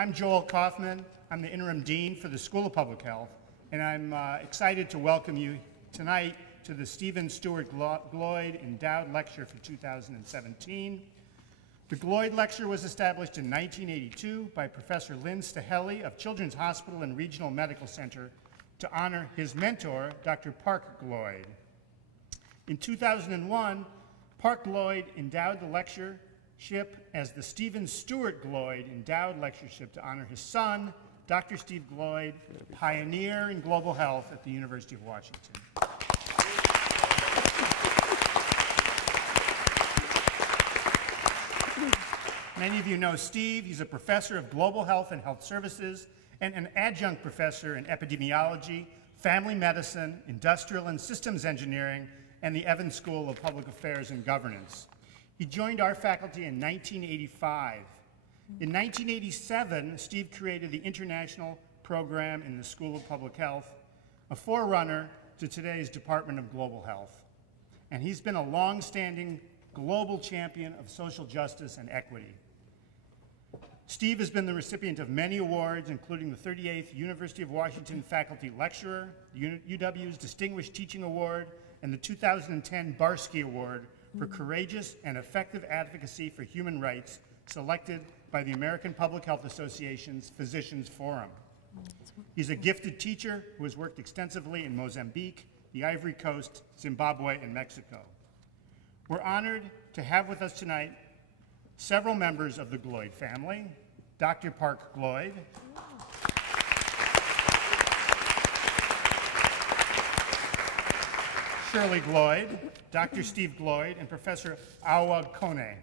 I'm Joel Kaufman. I'm the interim dean for the School of Public Health, and I'm excited to welcome you tonight to the Stephen Stewart Gloyd Endowed Lecture for 2017. The Gloyd Lecture was established in 1982 by Professor Lynn Staheli of Children's Hospital and Regional Medical Center to honor his mentor, Dr. Park Gloyd. In 2001, Park Gloyd endowed the lectureship as the Stephen Stewart Gloyd Endowed Lectureship to honor his son, Dr. Steve Gloyd, pioneer in global health at the University of Washington. Many of you know Steve. He's a professor of global health and health services and an adjunct professor in epidemiology, family medicine, industrial and systems engineering, and the Evans School of Public Affairs and Governance. He joined our faculty in 1985. In 1987, Steve created the International Program in the School of Public Health, a forerunner to today's Department of Global Health. And he's been a long-standing global champion of social justice and equity. Steve has been the recipient of many awards, including the 38th University of Washington Faculty Lecturer, UW's Distinguished Teaching Award, and the 2010 Barsky Award for courageous and effective advocacy for human rights, selected by the American Public Health Association's Physicians Forum. He's a gifted teacher who has worked extensively in Mozambique, the Ivory Coast, Zimbabwe, and Mexico. We're honored to have with us tonight several members of the Gloyd family: Dr. Park Gloyd, Shirley Gloyd, Dr. Steve Gloyd, and Professor Awa Kone.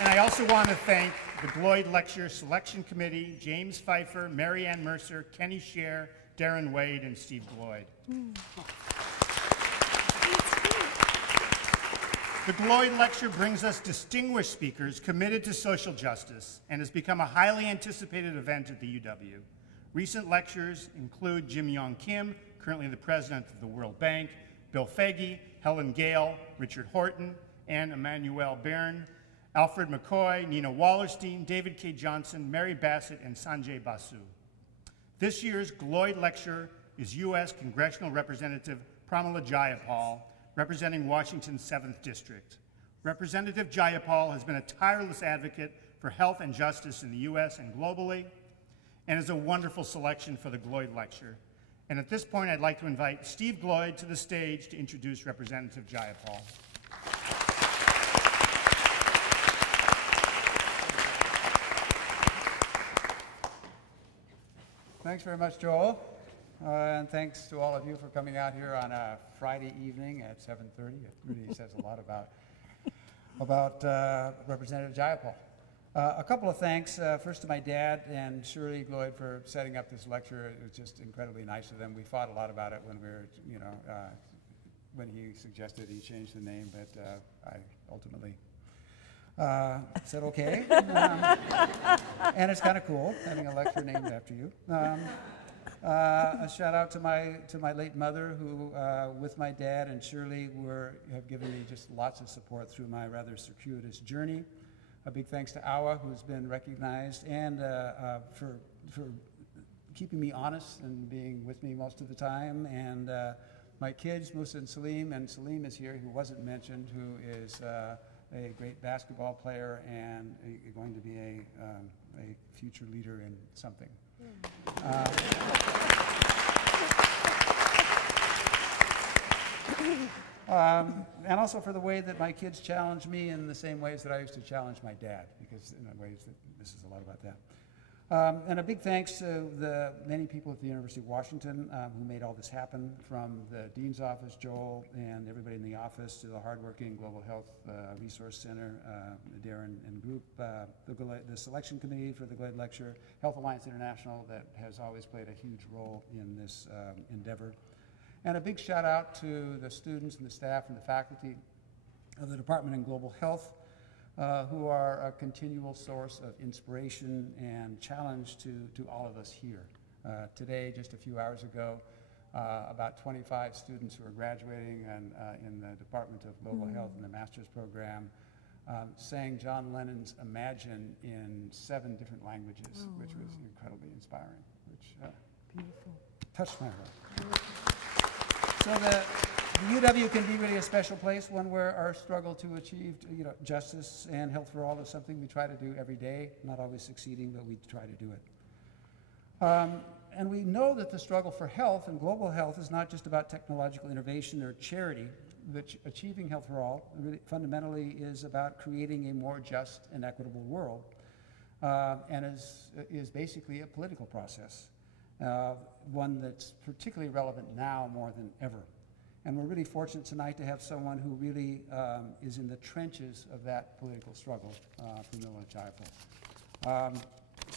And I also want to thank the Gloyd Lecture Selection Committee, James Pfeiffer, Mary Ann Mercer, Kenny Scher, Darren Wade, and Steve Gloyd. The Gloyd Lecture brings us distinguished speakers committed to social justice and has become a highly anticipated event at the UW. Recent lectures include Jim Yong Kim, currently the president of the World Bank, Bill Foege, Helen Gale, Richard Horton, Anne Emanuel Byrne, Alfred McCoy, Nina Wallerstein, David K. Johnson, Mary Bassett, and Sanjay Basu. This year's Gloyd Lecture is U.S. Congressional Representative Pramila Jayapal, representing Washington's 7th District. Representative Jayapal has been a tireless advocate for health and justice in the U.S. and globally, and is a wonderful selection for the Gloyd Lecture. And at this point, I'd like to invite Steve Gloyd to the stage to introduce Representative Jayapal. Thanks very much, Joel. And thanks to all of you for coming out here on a Friday evening at 7:30. It really says a lot about Representative Jayapal. A couple of thanks. First to my dad and Shirley Gloyd for setting up this lecture. It was just incredibly nice of them. We fought a lot about it when we were, when he suggested he change the name, but I ultimately said okay. And it's kind of cool having a lecture named after you. A shout out to my late mother, who with my dad and Shirley have given me just lots of support through my rather circuitous journey. A big thanks to Awa, who's been recognized, and for keeping me honest and being with me most of the time. And my kids, Musa and Salim is here, who wasn't mentioned, who is a great basketball player and going to be a future leader in something. And also for the way that my kids challenge me in the same ways that I used to challenge my dad, because in ways that this is a lot about that. And a big thanks to the many people at the University of Washington who made all this happen, from the Dean's Office, Joel, and everybody in the office, to the hardworking Global Health Resource Center, Darren and group, the Selection Committee for the Gloyd Lecture, Health Alliance International, that has always played a huge role in this endeavor. And a big shout out to the students and the staff and the faculty of the Department in Global Health, who are a continual source of inspiration and challenge to all of us here. Today, just a few hours ago, about 25 students who are graduating in the Department of Global Health in the master's program sang John Lennon's Imagine in 7 different languages, which was incredibly inspiring, which Beautiful. touched my heart. So the UW can be really a special place, one where our struggle to achieve justice and health for all is something we try to do every day, not always succeeding, but we try to do it. And we know that the struggle for health and global health is not just about technological innovation or charity. That achieving health for all really fundamentally is about creating a more just and equitable world, and is basically a political process, one that's particularly relevant now more than ever. And we're really fortunate tonight to have someone who really is in the trenches of that political struggle, Pramila Jayapal.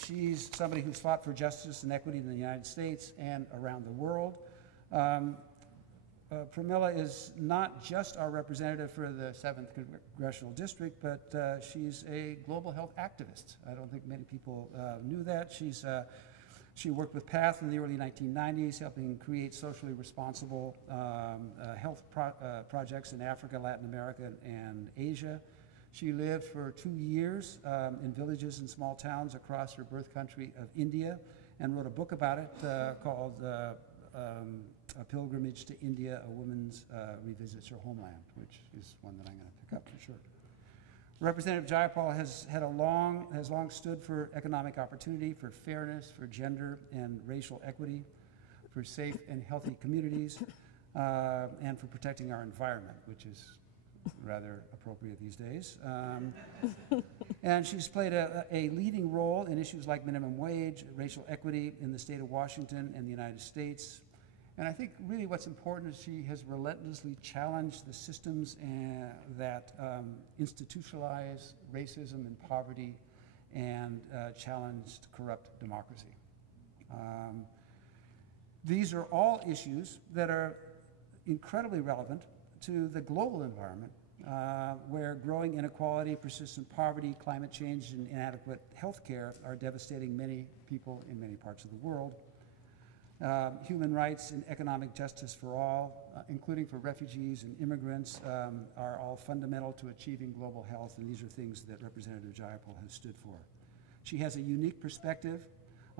She's somebody who's fought for justice and equity in the United States and around the world. Pramila is not just our representative for the 7th Congressional District, but she's a global health activist. I don't think many people knew that. She worked with PATH in the early 1990s, helping create socially responsible health projects in Africa, Latin America, and Asia. She lived for 2 years in villages and small towns across her birth country of India, and wrote a book about it called A Pilgrimage to India, A Woman's Revisits Her Homeland, which is one that I'm going to pick up for sure. Representative Jayapal has long stood for economic opportunity, for fairness, for gender and racial equity, for safe and healthy communities, and for protecting our environment, which is rather appropriate these days. And she's played a leading role in issues like minimum wage, racial equity in the state of Washington and the United States. And I think really what's important is she has relentlessly challenged the systems that institutionalize racism and poverty and challenged corrupt democracy. These are all issues that are incredibly relevant to the global environment, where growing inequality, persistent poverty, climate change, and inadequate health care are devastating many people in many parts of the world. Human rights and economic justice for all, including for refugees and immigrants, are all fundamental to achieving global health, and these are things that Representative Jayapal has stood for. She has a unique perspective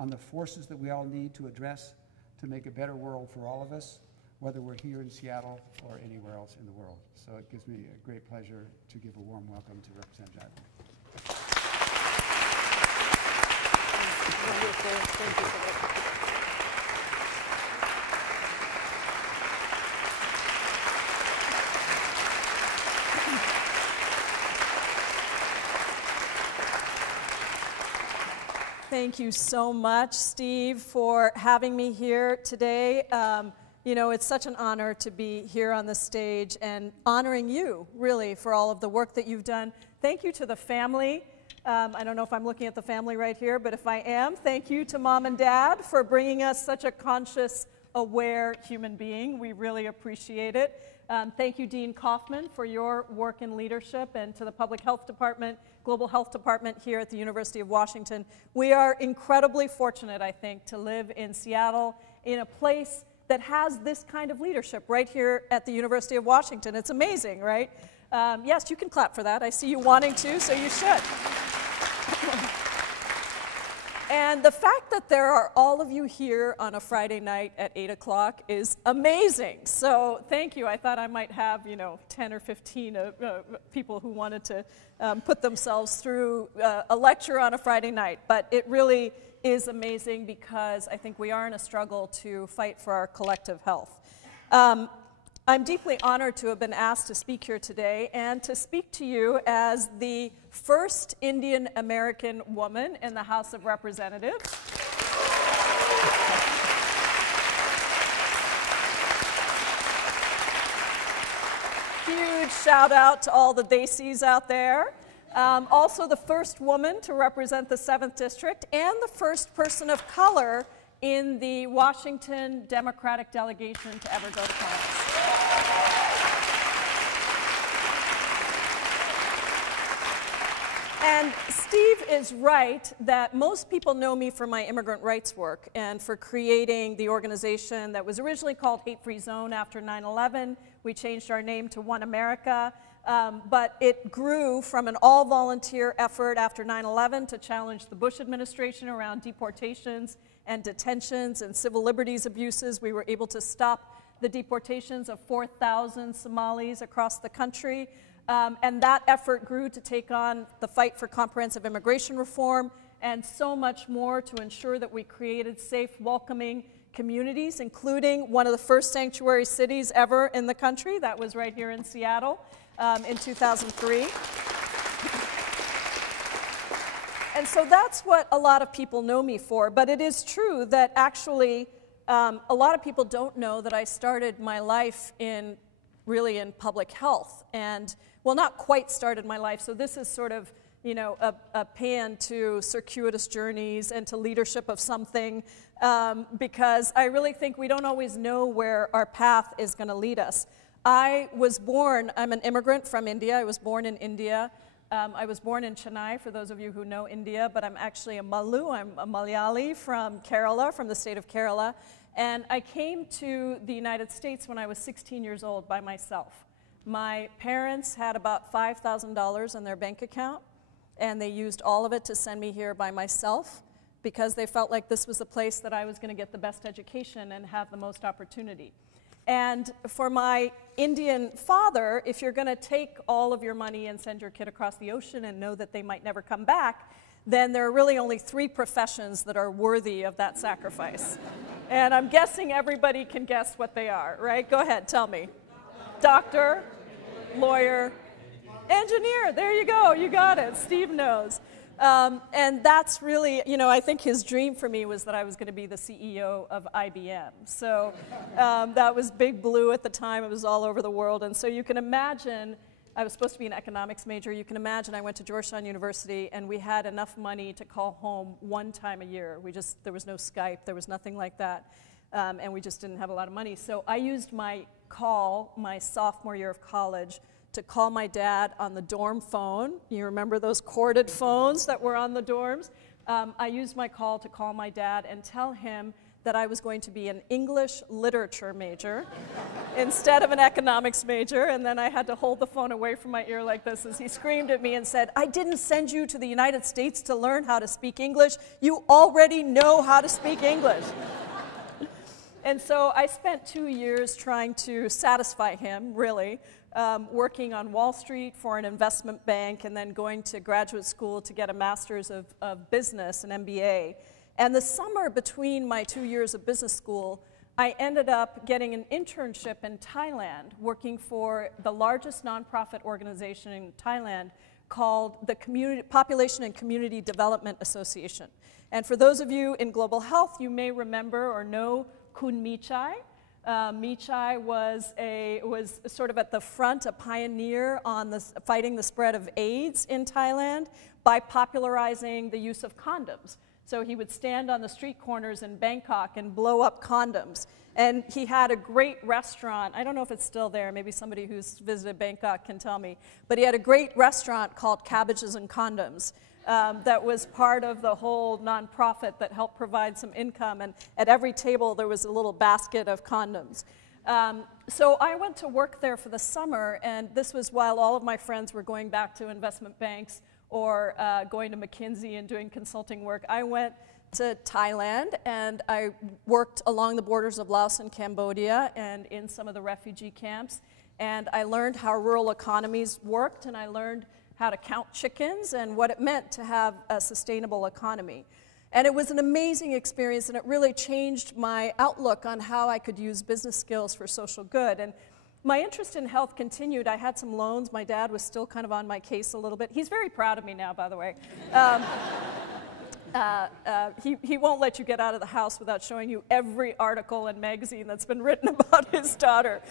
on the forces that we all need to address to make a better world for all of us, whether we're here in Seattle or anywhere else in the world. So it gives me a great pleasure to give a warm welcome to Representative Jayapal. Wonderful. Thank you for that. Thank you so much, Steve, for having me here today. You know, it's such an honor to be here on the stage and honoring you, really, for all of the work that you've done. Thank you to the family. I don't know if I'm looking at the family right here, but if I am, thank you to Mom and Dad for bringing us such a conscious, aware human being. We really appreciate it. Thank you, Dean Kaufman, for your work and leadership, and to the Public Health Department, Global Health Department here at the University of Washington. We are incredibly fortunate, I think, to live in Seattle, in a place that has this kind of leadership right here at the University of Washington. It's amazing, right? Yes, you can clap for that. I see you wanting to, so you should. And the fact that there are all of you here on a Friday night at 8 o'clock is amazing. So thank you. I thought I might have, 10 or 15 people who wanted to put themselves through a lecture on a Friday night. But it really is amazing because I think we are in a struggle to fight for our collective health. I'm deeply honored to have been asked to speak here today and to speak to you as the first Indian American woman in the House of Representatives. Huge shout out to all the Desis out there. Also the first woman to represent the 7th District and the first person of color in the Washington Democratic delegation to ever go to Congress. And Steve is right that most people know me for my immigrant rights work and for creating the organization that was originally called Hate Free Zone after 9/11. We changed our name to One America. But it grew from an all-volunteer effort after 9/11 to challenge the Bush administration around deportations and detentions and civil liberties abuses. We were able to stop the deportations of 4,000 Somalis across the country. And that effort grew to take on the fight for comprehensive immigration reform and so much more to ensure that we created safe, welcoming communities, including one of the first sanctuary cities ever in the country. That was right here in Seattle in 2003. And so that's what a lot of people know me for. But it is true that actually a lot of people don't know that I started my life really in public health. And, well, not quite started my life. So this is sort of, you know, a pan to circuitous journeys and to leadership of something, because I really think we don't always know where our path is going to lead us. I'm an immigrant from India. I was born in India. I was born in Chennai, for those of you who know India, but I'm actually a Malu. I'm a Malayali from Kerala, from the state of Kerala. And I came to the United States when I was 16 years old by myself. My parents had about $5,000 in their bank account, and they used all of it to send me here by myself because they felt like this was the place that I was going to get the best education and have the most opportunity. And for my Indian father, if you're going to take all of your money and send your kid across the ocean and know that they might never come back, then there are really only 3 professions that are worthy of that sacrifice. And I'm guessing everybody can guess what they are, right? Go ahead, tell me. Doctor, lawyer, engineer. There you go, you got it. Steve knows. And that's really, you know, I think his dream for me was that I was going to be the CEO of IBM. So that was big blue at the time. It was all over the world. And so you can imagine, I was supposed to be an economics major. You can imagine I went to Georgetown University and we had enough money to call home 1 time a year. There was no Skype, there was nothing like that. And we just didn't have a lot of money. So I used my sophomore year of college, to call my dad on the dorm phone. You remember those corded phones that were on the dorms? I used my call to call my dad and tell him that I was going to be an English literature major instead of an economics major, and then I had to hold the phone away from my ear like this as he screamed at me and said, "I didn't send you to the United States to learn how to speak English. You already know how to speak English." And so I spent 2 years trying to satisfy him, really, working on Wall Street for an investment bank and then going to graduate school to get a master's of business, an MBA. And the summer between my 2 years of business school, I ended up getting an internship in Thailand, working for the largest nonprofit organization in Thailand called the Population and Community Development Association. And for those of you in global health, you may remember or know Kun Michai. Michai was sort of at the front, a pioneer on fighting the spread of AIDS in Thailand by popularizing the use of condoms. So he would stand on the street corners in Bangkok and blow up condoms. And he had a great restaurant. I don't know if it's still there. Maybe somebody who's visited Bangkok can tell me. But he had a great restaurant called Cabbages and Condoms. That was part of the whole nonprofit that helped provide some income, and at every table there was a little basket of condoms. So I went to work there for the summer, and this was while all of my friends were going back to investment banks or going to McKinsey and doing consulting work. I went to Thailand, and I worked along the borders of Laos and Cambodia and in some of the refugee camps, and I learned how rural economies worked, and I learned how to count chickens and what it meant to have a sustainable economy. And it was an amazing experience, and it really changed my outlook on how I could use business skills for social good. And my interest in health continued. I had some loans. My dad was still kind of on my case a little bit. He's very proud of me now, by the way. He won't let you get out of the house without showing you every article and magazine that's been written about his daughter.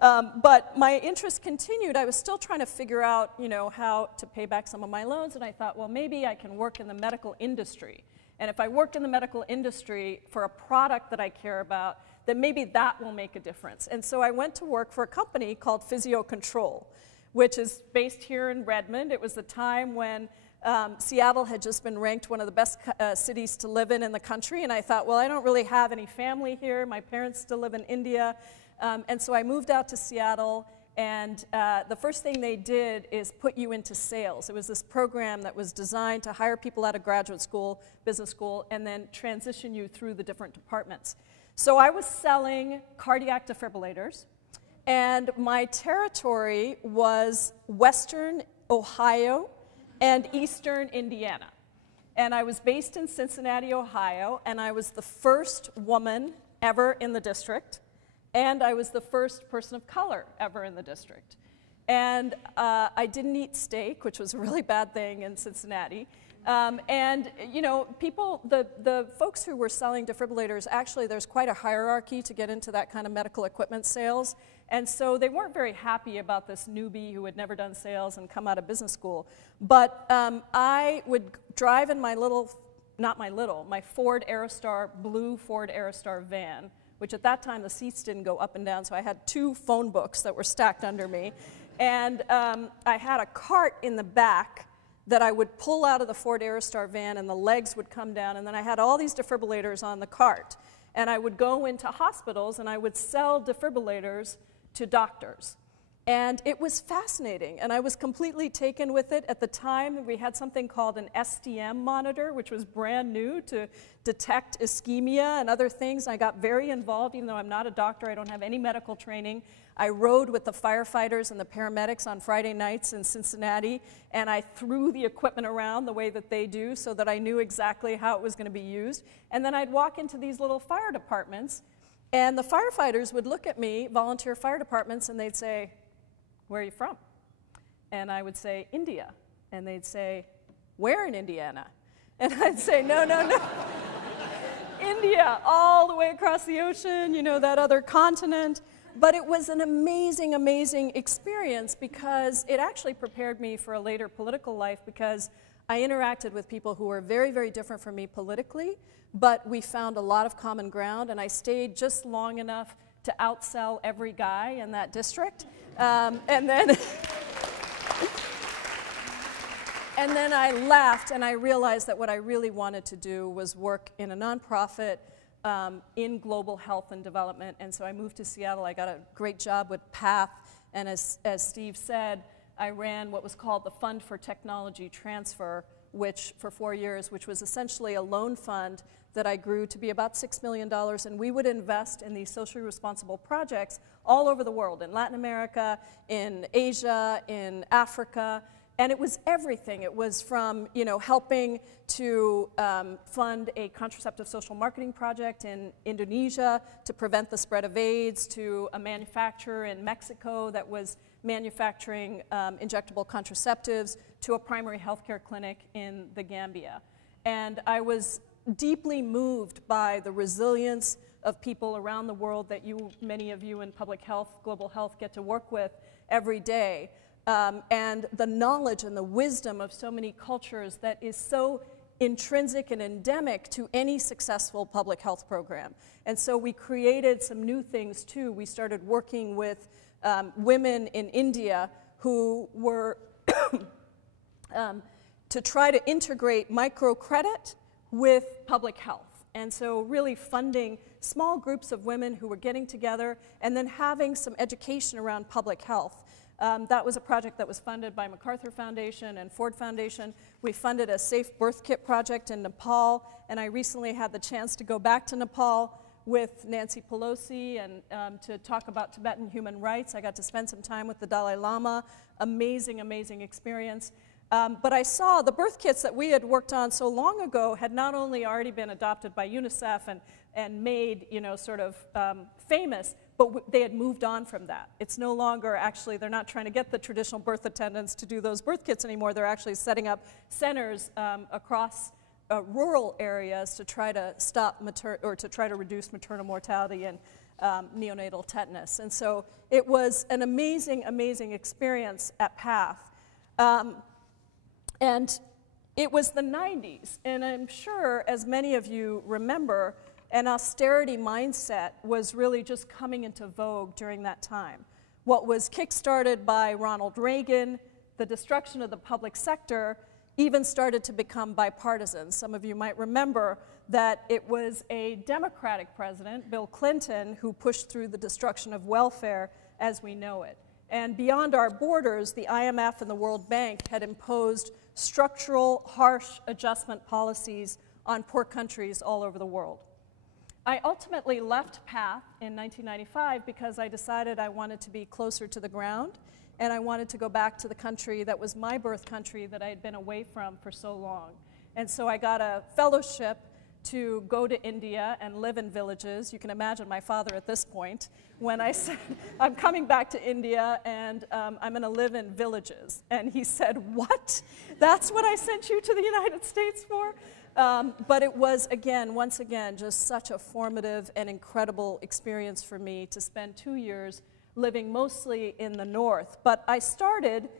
But my interest continued. I was still trying to figure out, you know, how to pay back some of my loans, and I thought, well, maybe I can work in the medical industry. And if I worked in the medical industry for a product that I care about, then maybe that will make a difference. And so I went to work for a company called Physio Control, which is based here in Redmond. It was the time when Seattle had just been ranked one of the best cities to live in the country, and I thought, well, I don't really have any family here. My parents still live in India. And so I moved out to Seattle, And the first thing they did is put you into sales. It was this program that was designed to hire people out of graduate school, business school, and then transition you through the different departments. So I was selling cardiac defibrillators, and my territory was Western Ohio and Eastern Indiana. And I was based in Cincinnati, Ohio, and I was the first woman ever in the district, and I was the first person of color ever in the district. And I didn't eat steak, which was a really bad thing in Cincinnati. And you know, people, the folks who were selling defibrillators, actually there's quite a hierarchy to get into that kind of medical equipment sales. And so they weren't very happy about this newbie who had never done sales and come out of business school. But I would drive in my my Ford Aerostar, blue Ford Aerostar van, which at that time the seats didn't go up and down, so I had 2 phone books that were stacked under me. And I had a cart in the back that I would pull out of the Ford Aerostar van, and the legs would come down, and then I had all these defibrillators on the cart. And I would go into hospitals and I would sell defibrillators to doctors. And it was fascinating, and I was completely taken with it. At the time, we had something called an STM monitor, which was brand new to detect ischemia and other things. I got very involved, even though I'm not a doctor, I don't have any medical training. I rode with the firefighters and the paramedics on Friday nights in Cincinnati, and I threw the equipment around the way that they do so that I knew exactly how it was going to be used. And then I'd walk into these little fire departments, and the firefighters would look at me, volunteer fire departments, and they'd say, "Where are you from?" And I would say, "India." And they'd say, "Where in Indiana?" And I'd say, no, India, all the way across the ocean, you know, that other continent. But it was an amazing, amazing experience because it actually prepared me for a later political life, because I interacted with people who were very, very different from me politically, but we found a lot of common ground, and I stayed just long enough to outsell every guy in that district. And then I left, and I realized that what I really wanted to do was work in a nonprofit in global health and development. And so I moved to Seattle. I got a great job with PATH, and as Steve said, I ran what was called the Fund for Technology Transfer, which for 4 years, which was essentially a loan fund that I grew to be about $6 million, and we would invest in these socially responsible projects all over the world, in Latin America, in Asia, in Africa, and it was everything. It was from, you know, helping to fund a contraceptive social marketing project in Indonesia to prevent the spread of AIDS, to a manufacturer in Mexico that was manufacturing injectable contraceptives, to a primary healthcare clinic in the Gambia. And I was deeply moved by the resilience of people around the world that many of you in public health, global health, get to work with every day. And the knowledge and the wisdom of so many cultures that is so intrinsic and endemic to any successful public health program. And so we created some new things too. We started working with women in India who were to try to integrate microcredit with public health. And so really funding small groups of women who were getting together and then having some education around public health. That was a project that was funded by MacArthur Foundation and Ford Foundation. We funded a safe birth kit project in Nepal, and I recently had the chance to go back to Nepal with Nancy Pelosi and to talk about Tibetan human rights. I got to spend some time with the Dalai Lama. Amazing, amazing experience. But I saw the birth kits that we had worked on so long ago had not only already been adopted by UNICEF and made, you know, sort of famous, but they had moved on from that. It's no longer actually, they're not trying to get the traditional birth attendants to do those birth kits anymore. They're actually setting up centers across rural areas to try to stop to try to reduce maternal mortality and neonatal tetanus. And so it was an amazing, amazing experience at PATH. And it was the 90s, and I'm sure, as many of you remember, an austerity mindset was really just coming into vogue during that time. What was kickstarted by Ronald Reagan, the destruction of the public sector, even started to become bipartisan. Some of you might remember that it was a Democratic president, Bill Clinton, who pushed through the destruction of welfare as we know it. And beyond our borders, the IMF and the World Bank had imposed structural, harsh adjustment policies on poor countries all over the world. I ultimately left PATH in 1995 because I decided I wanted to be closer to the ground, and I wanted to go back to the country that was my birth country that I had been away from for so long. And so I got a fellowship to go to India and live in villages. You can imagine my father at this point when I said, I'm coming back to India and I'm going to live in villages. And he said, what? That's what I sent you to the United States for? But it was, again, once again, just such a formative and incredible experience for me to spend 2 years living mostly in the north. But I started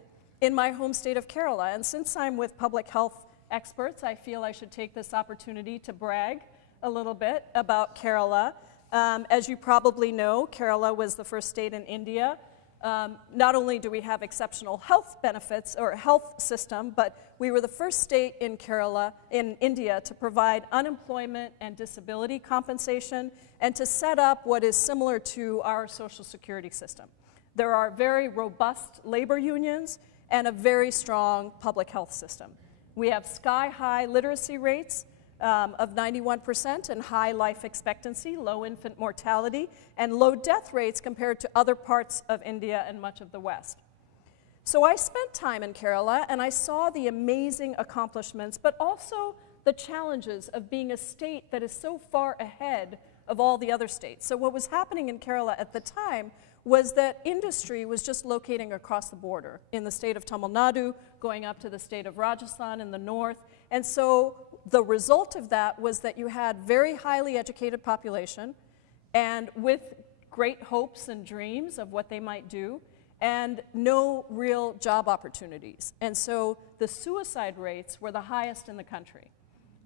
in my home state of Kerala. And since I'm with public health experts, I feel I should take this opportunity to brag a little bit about Kerala. As you probably know, Kerala was the first state in India. Not only do we have exceptional health benefits or health system, but we were the first state in Kerala, in India, to provide unemployment and disability compensation and to set up what is similar to our Social Security system. There are very robust labor unions and a very strong public health system. We have sky-high literacy rates of 91% and high life expectancy, low infant mortality, and low death rates compared to other parts of India and much of the West. So I spent time in Kerala, and I saw the amazing accomplishments, but also the challenges of being a state that is so far ahead of all the other states. So what was happening in Kerala at the time was that industry was just locating across the border in the state of Tamil Nadu, going up to the state of Rajasthan in the north. And so the result of that was that you had very highly educated population and with great hopes and dreams of what they might do and no real job opportunities. And so the suicide rates were the highest in the country.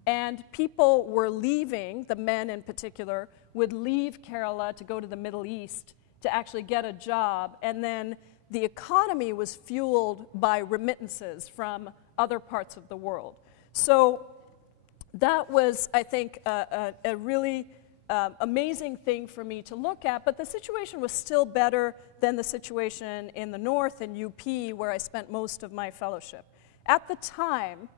And people were leaving, the men in particular, would leave Kerala to go to the Middle East to actually get a job, and then the economy was fueled by remittances from other parts of the world. So that was, I think, a really amazing thing for me to look at, but the situation was still better than the situation in the north in UP, where I spent most of my fellowship. At the time,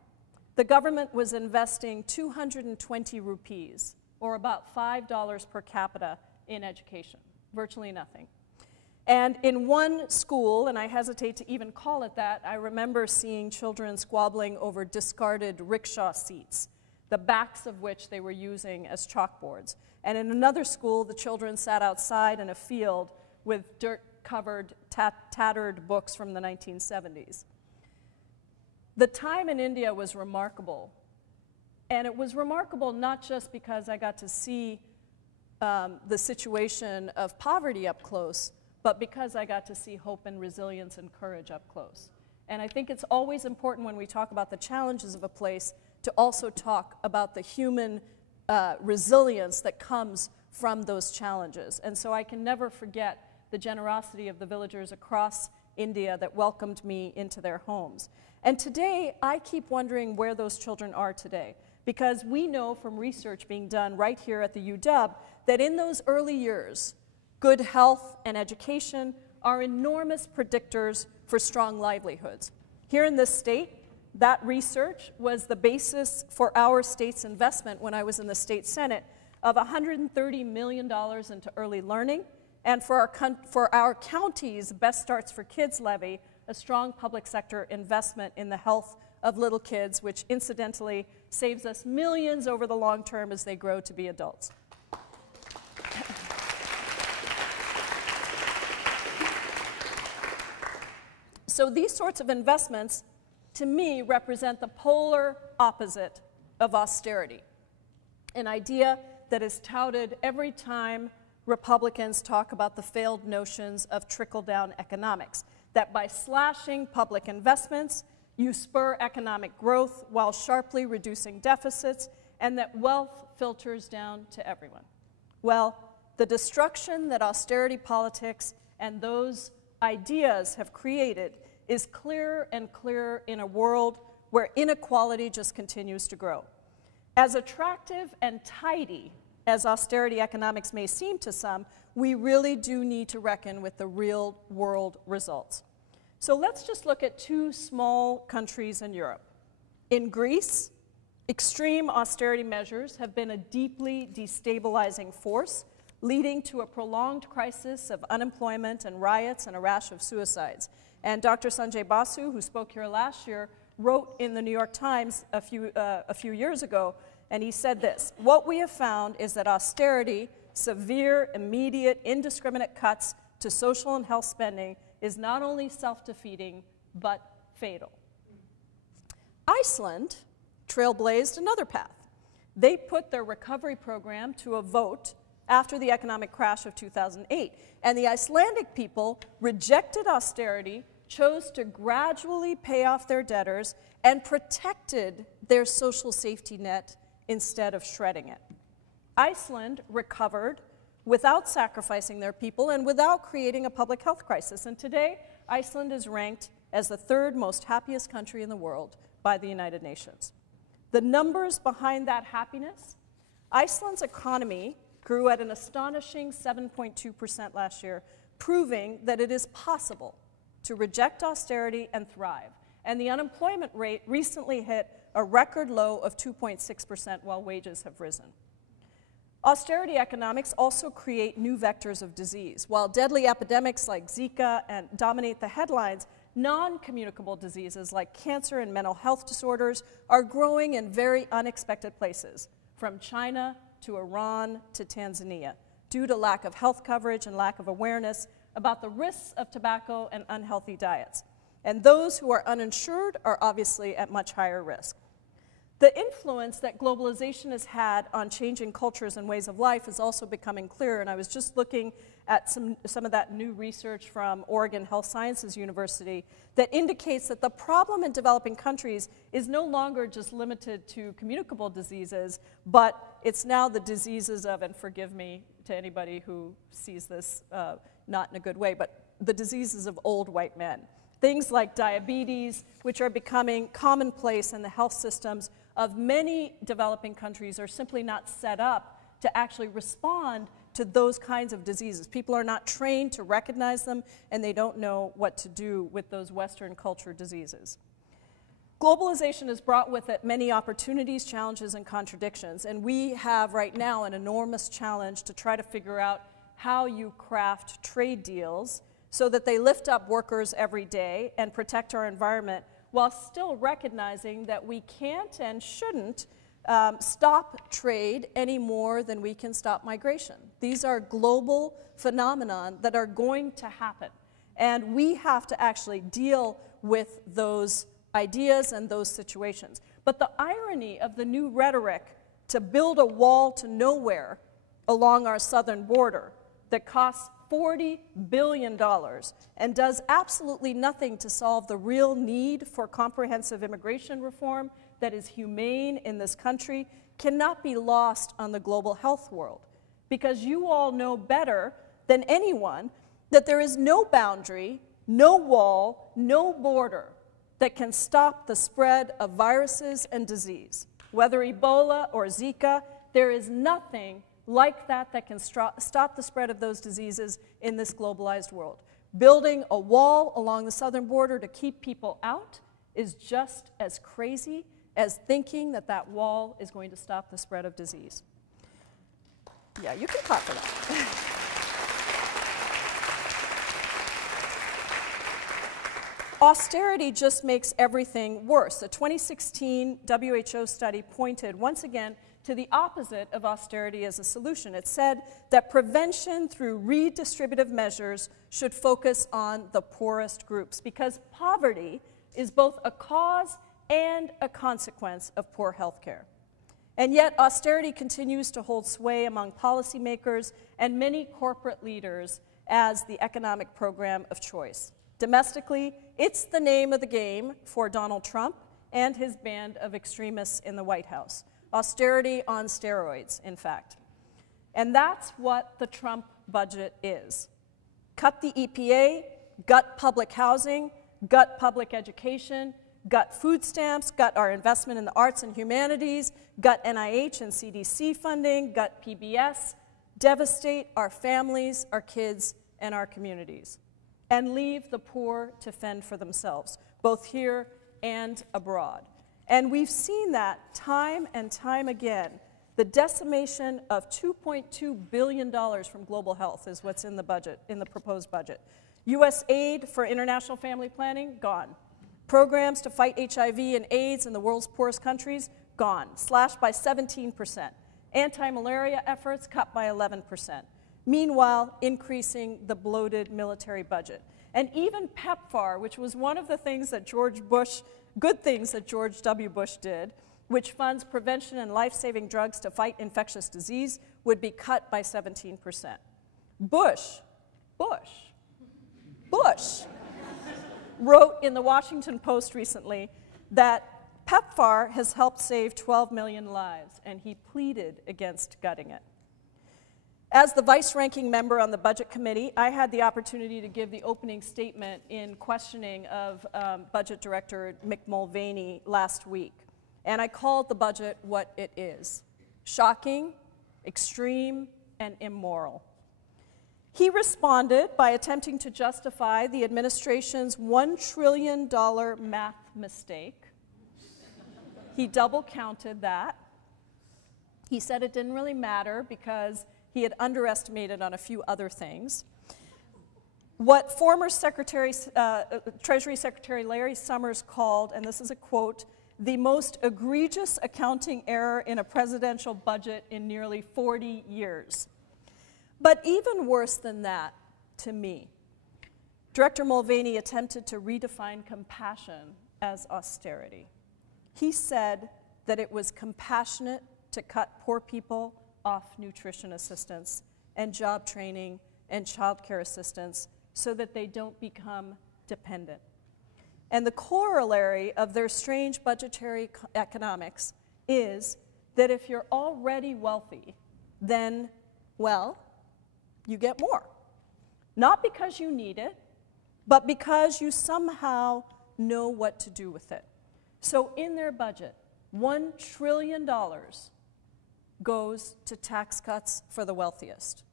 the government was investing 220 rupees, or about $5 per capita, in education. Virtually nothing. And in one school, and I hesitate to even call it that, I remember seeing children squabbling over discarded rickshaw seats, the backs of which they were using as chalkboards. And in another school, the children sat outside in a field with dirt-covered, tattered books from the 1970s. The time in India was remarkable. And it was remarkable not just because I got to see the situation of poverty up close, but because I got to see hope and resilience and courage up close. And I think it's always important when we talk about the challenges of a place to also talk about the human resilience that comes from those challenges. And so I can never forget the generosity of the villagers across India that welcomed me into their homes. And today, I keep wondering where those children are today, because we know from research being done right here at the UW that in those early years, good health and education are enormous predictors for strong livelihoods. Here in this state, that research was the basis for our state's investment when I was in the state senate of $130 million into early learning, and for our county's Best Starts for Kids levy, a strong public sector investment in the health of little kids, which incidentally saves us millions over the long term as they grow to be adults. So these sorts of investments, to me, represent the polar opposite of austerity, an idea that is touted every time Republicans talk about the failed notions of trickle-down economics, that by slashing public investments, you spur economic growth while sharply reducing deficits, and that wealth filters down to everyone. Well, the destruction that austerity politics and those ideas have created is clearer and clearer in a world where inequality just continues to grow. As attractive and tidy as austerity economics may seem to some, we really do need to reckon with the real world results. So let's just look at two small countries in Europe. In Greece, extreme austerity measures have been a deeply destabilizing force, leading to a prolonged crisis of unemployment and riots and a rash of suicides. And Dr. Sanjay Basu, who spoke here last year, wrote in the New York Times a few years ago, and he said this: "What we have found is that austerity, severe, immediate, indiscriminate cuts to social and health spending, is not only self-defeating, but fatal." Iceland trailblazed another path. They put their recovery program to a vote after the economic crash of 2008, and the Icelandic people rejected austerity, chose to gradually pay off their debtors, and protected their social safety net instead of shredding it. Iceland recovered without sacrificing their people and without creating a public health crisis. And today, Iceland is ranked as the third most happiest country in the world by the United Nations. The numbers behind that happiness: Iceland's economy grew at an astonishing 7.2% last year, proving that it is possible to reject austerity and thrive. And the unemployment rate recently hit a record low of 2.6% while wages have risen. Austerity economics also create new vectors of disease. While deadly epidemics like Zika dominate the headlines, non-communicable diseases like cancer and mental health disorders are growing in very unexpected places, from China to Iran to Tanzania, due to lack of health coverage and lack of awareness about the risks of tobacco and unhealthy diets. And those who are uninsured are obviously at much higher risk. The influence that globalization has had on changing cultures and ways of life is also becoming clearer, and I was just looking at some of that new research from Oregon Health Sciences University that indicates that the problem in developing countries is no longer just limited to communicable diseases, but it's now the diseases of, and forgive me to anybody who sees this not in a good way, but the diseases of old white men. Things like diabetes, which are becoming commonplace in the health systems of many developing countries, are simply not set up to actually respond to those kinds of diseases. People are not trained to recognize them, and they don't know what to do with those Western culture diseases. Globalization has brought with it many opportunities, challenges, and contradictions, and we have right now an enormous challenge to try to figure out how you craft trade deals so that they lift up workers every day and protect our environment, while still recognizing that we can't and shouldn't stop trade any more than we can stop migration. These are global phenomena that are going to happen, and we have to actually deal with those ideas and those situations. But the irony of the new rhetoric to build a wall to nowhere along our southern border that costs $40 billion and does absolutely nothing to solve the real need for comprehensive immigration reform that is humane in this country cannot be lost on the global health world. Because you all know better than anyone that there is no boundary, no wall, no border that can stop the spread of viruses and disease. Whether Ebola or Zika, there is nothing like that that can stop the spread of those diseases in this globalized world. Building a wall along the southern border to keep people out is just as crazy as thinking that that wall is going to stop the spread of disease. Yeah, you can clap for that. Austerity just makes everything worse. The 2016 WHO study pointed once again to the opposite of austerity as a solution. It said that prevention through redistributive measures should focus on the poorest groups, because poverty is both a cause and a consequence of poor health care. And yet austerity continues to hold sway among policymakers and many corporate leaders as the economic program of choice. Domestically, it's the name of the game for Donald Trump and his band of extremists in the White House. Austerity on steroids, in fact. And that's what the Trump budget is. Cut the EPA, gut public housing, gut public education, gut food stamps, gut our investment in the arts and humanities, gut NIH and CDC funding, gut PBS, devastate our families, our kids, and our communities, and leave the poor to fend for themselves, both here and abroad. And we've seen that time and time again. The decimation of $2.2 billion from global health is what's in the budget, in the proposed budget. U.S. aid for international family planning, gone. Programs to fight HIV and AIDS in the world's poorest countries, gone, slashed by 17%. Anti-malaria efforts cut by 11%. Meanwhile, increasing the bloated military budget. And even PEPFAR, which was one of the things that good things that George W. Bush did, which funds prevention and life-saving drugs to fight infectious disease, would be cut by 17%. Bush wrote in the Washington Post recently that PEPFAR has helped save 12 million lives, and he pleaded against gutting it. As the vice-ranking member on the Budget Committee, I had the opportunity to give the opening statement in questioning of Budget Director Mick Mulvaney last week. And I called the budget what it is: shocking, extreme, and immoral. He responded by attempting to justify the administration's $1 trillion math mistake. He double counted that. He said it didn't really matter because he had underestimated on a few other things. What former Treasury Secretary Larry Summers called, and this is a quote, the most egregious accounting error in a presidential budget in nearly 40 years. But even worse than that, to me, Director Mulvaney attempted to redefine compassion as austerity. He said that it was compassionate to cut poor people off nutrition assistance and job training and child care assistance so that they don't become dependent. And the corollary of their strange budgetary economics is that if you're already wealthy, then, well, you get more. Not because you need it, but because you somehow know what to do with it. So in their budget, $1 trillion goes to tax cuts for the wealthiest.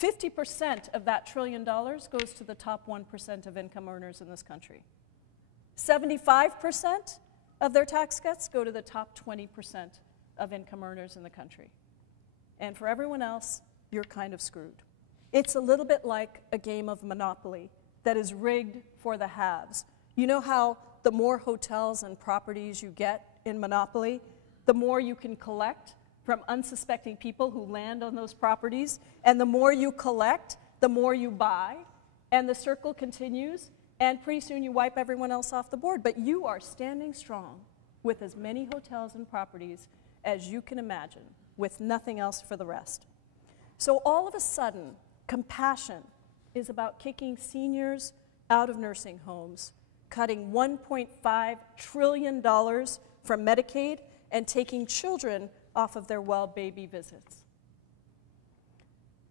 50% of that $1 trillion goes to the top 1% of income earners in this country. 75% of their tax cuts go to the top 20% of income earners in the country. And for everyone else, you're kind of screwed. It's a little bit like a game of Monopoly that is rigged for the haves. You know how the more hotels and properties you get in Monopoly, the more you can collect from unsuspecting people who land on those properties, and the more you collect, the more you buy, and the circle continues, and pretty soon you wipe everyone else off the board. But you are standing strong with as many hotels and properties as you can imagine, with nothing else for the rest. So all of a sudden, compassion is about kicking seniors out of nursing homes, cutting $1.5 trillion from Medicaid, and taking children off of their well baby visits.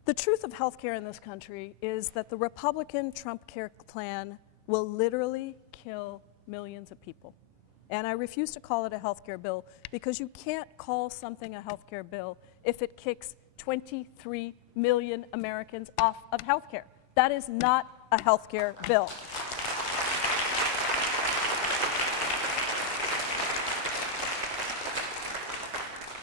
The truth of healthcare in this country is that the Republican Trump Care plan will literally kill millions of people. And I refuse to call it a healthcare bill because you can't call something a healthcare bill if it kicks 23 million Americans off of healthcare. That is not a healthcare bill.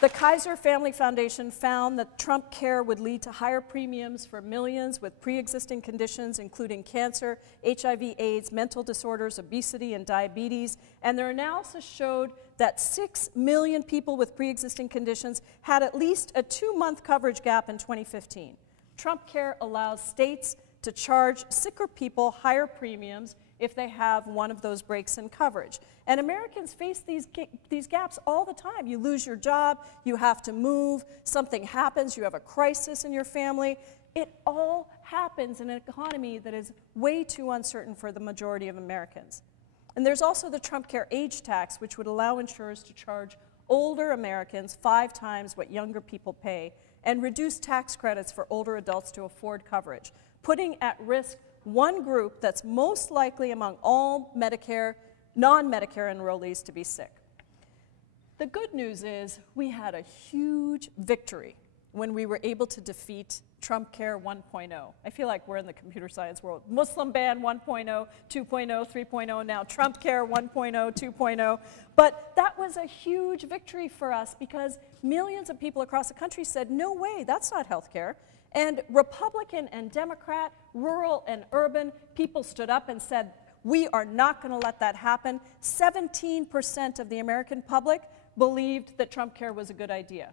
The Kaiser Family Foundation found that Trump Care would lead to higher premiums for millions with pre-existing conditions, including cancer, HIV, AIDS, mental disorders, obesity, and diabetes. And their analysis showed that 6 million people with pre-existing conditions had at least a 2-month coverage gap in 2015. Trump Care allows states to charge sicker people higher premiums if they have one of those breaks in coverage. And Americans face these gaps all the time. You lose your job, you have to move, something happens, you have a crisis in your family. It all happens in an economy that is way too uncertain for the majority of Americans. And there's also the Trump Care age tax, which would allow insurers to charge older Americans 5 times what younger people pay and reduce tax credits for older adults to afford coverage, putting at risk one group that's most likely among all Medicare non-Medicare enrollees to be sick. The good news is we had a huge victory when we were able to defeat Trump Care 1.0. I feel like we're in the computer science world. Muslim ban 1.0, 2.0, 3.0, now Trump Care 1.0, 2.0. But that was a huge victory for us because millions of people across the country said, no way, that's not health care. And Republican and Democrat, rural and urban, people stood up and said, we are not going to let that happen. 17% of the American public believed that Trump Care was a good idea.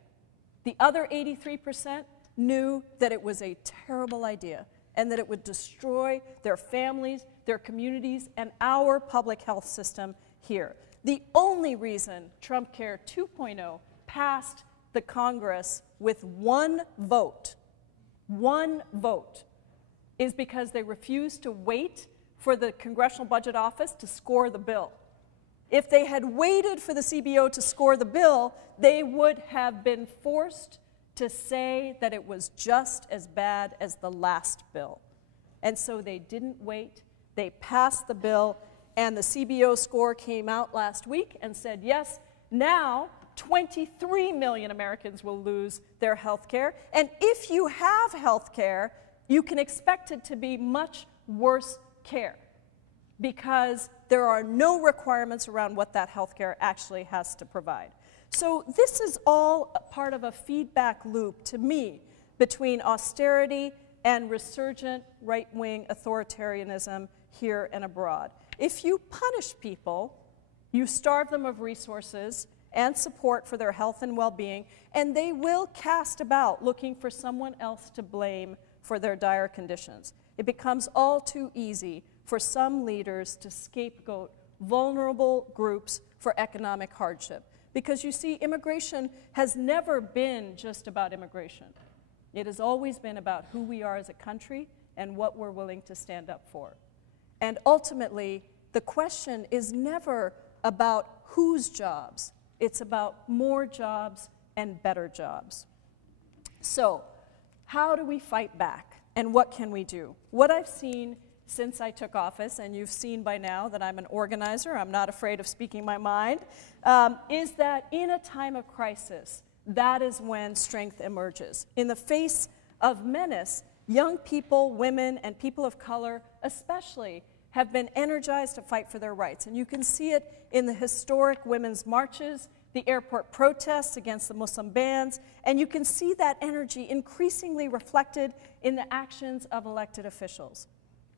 The other 83% knew that it was a terrible idea and that it would destroy their families, their communities, and our public health system here. The only reason Trump Care 2.0 passed the Congress with one vote, is because they refused to wait for the Congressional Budget Office to score the bill. If they had waited for the CBO to score the bill, they would have been forced to say that it was just as bad as the last bill. And so they didn't wait. They passed the bill, and the CBO score came out last week and said, yes, now 23 million Americans will lose their health care. And if you have health care, you can expect it to be much worse care, because there are no requirements around what that healthcare actually has to provide. So this is all a part of a feedback loop, to me, between austerity and resurgent right-wing authoritarianism here and abroad. If you punish people, you starve them of resources and support for their health and well-being, and they will cast about looking for someone else to blame for their dire conditions. It becomes all too easy for some leaders to scapegoat vulnerable groups for economic hardship. Because you see, immigration has never been just about immigration. It has always been about who we are as a country and what we're willing to stand up for. And ultimately, the question is never about whose jobs. It's about more jobs and better jobs. So, how do we fight back? And what can we do? What I've seen since I took office, and you've seen by now that I'm an organizer, I'm not afraid of speaking my mind, is that in a time of crisis, that is when strength emerges. In the face of menace, young people, women, and people of color especially have been energized to fight for their rights. And you can see it in the historic women's marches, the airport protests against the Muslim bans, and you can see that energy increasingly reflected in the actions of elected officials.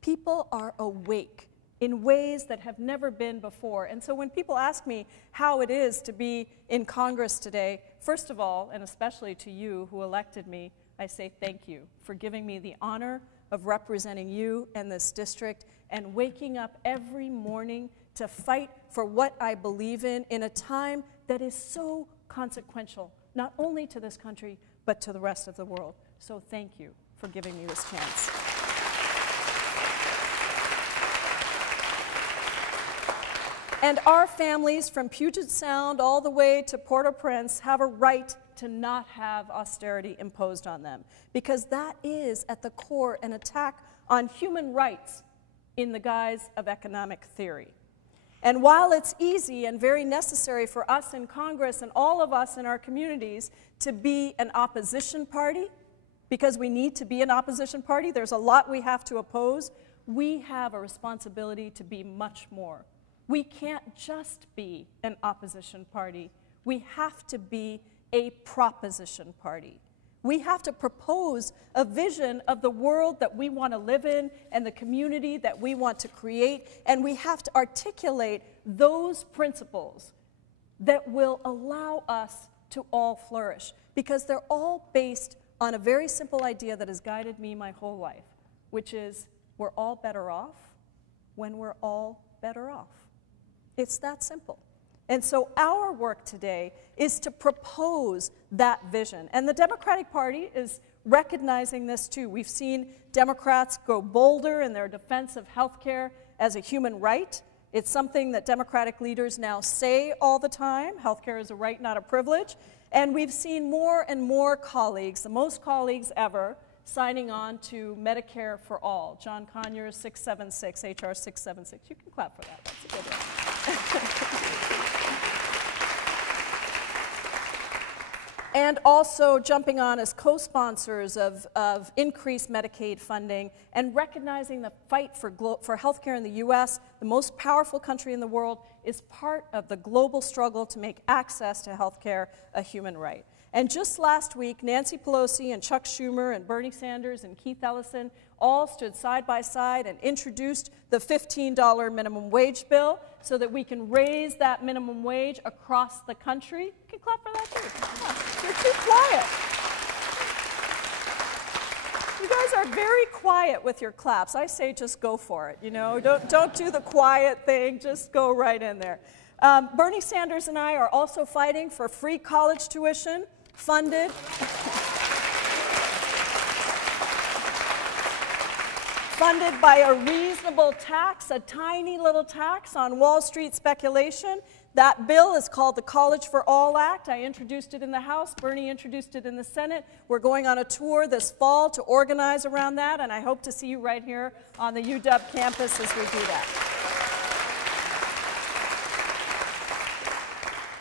People are awake in ways that have never been before. And so when people ask me how it is to be in Congress today, first of all, and especially to you who elected me, I say thank you for giving me the honor of representing you and this district and waking up every morning to fight for what I believe in a time that is so consequential, not only to this country, but to the rest of the world. So thank you for giving me this chance. And our families from Puget Sound all the way to Port-au-Prince have a right to not have austerity imposed on them, because that is at the core an attack on human rights in the guise of economic theory. And while it's easy and very necessary for us in Congress and all of us in our communities to be an opposition party, because we need to be an opposition party, there's a lot we have to oppose, we have a responsibility to be much more. We can't just be an opposition party. We have to be a proposition party. We have to propose a vision of the world that we want to live in and the community that we want to create, and we have to articulate those principles that will allow us to all flourish, because they're all based on a very simple idea that has guided me my whole life, which is we're all better off when we're all better off. It's that simple. And so our work today is to propose that vision. And the Democratic Party is recognizing this too. We've seen Democrats go bolder in their defense of health care as a human right. It's something that Democratic leaders now say all the time. Health care is a right, not a privilege. And we've seen more and more colleagues, the most colleagues ever, signing on to Medicare for All. John Conyers, 676, HR 676. You can clap for that. That's a good one. and also jumping on as co-sponsors of increased Medicaid funding and recognizing the fight for healthcare in the U.S., the most powerful country in the world, is part of the global struggle to make access to healthcare a human right. And just last week, Nancy Pelosi and Chuck Schumer and Bernie Sanders and Keith Ellison all stood side by side and introduced the $15 minimum wage bill so that we can raise that minimum wage across the country. You can clap for that too. Yeah, you're too quiet. You guys are very quiet with your claps. I say just go for it, you know. Don't do the quiet thing, just go right in there. Bernie Sanders and I are also fighting for free college tuition, funded by a reasonable tax, a tiny little tax on Wall Street speculation. That bill is called the College for All Act. I introduced it in the House. Bernie introduced it in the Senate. We're going on a tour this fall to organize around that, and I hope to see you right here on the UW campus as we do that.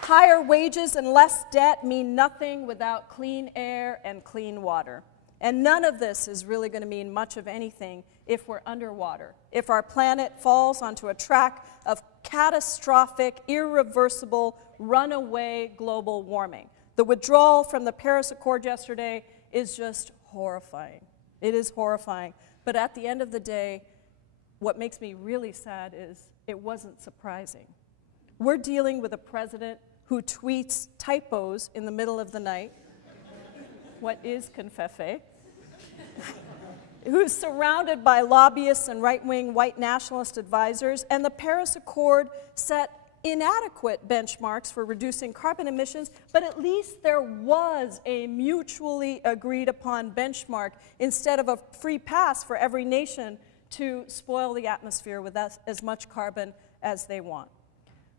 Higher wages and less debt mean nothing without clean air and clean water. And none of this is really going to mean much of anything if we're underwater, if our planet falls onto a track of catastrophic, irreversible, runaway global warming. The withdrawal from the Paris Accord yesterday is just horrifying. It is horrifying. But at the end of the day, what makes me really sad is it wasn't surprising. We're dealing with a president who tweets typos in the middle of the night. What is confefe? Who's surrounded by lobbyists and right-wing white nationalist advisors, and the Paris Accord set inadequate benchmarks for reducing carbon emissions, but at least there was a mutually agreed upon benchmark instead of a free pass for every nation to spoil the atmosphere with as much carbon as they want.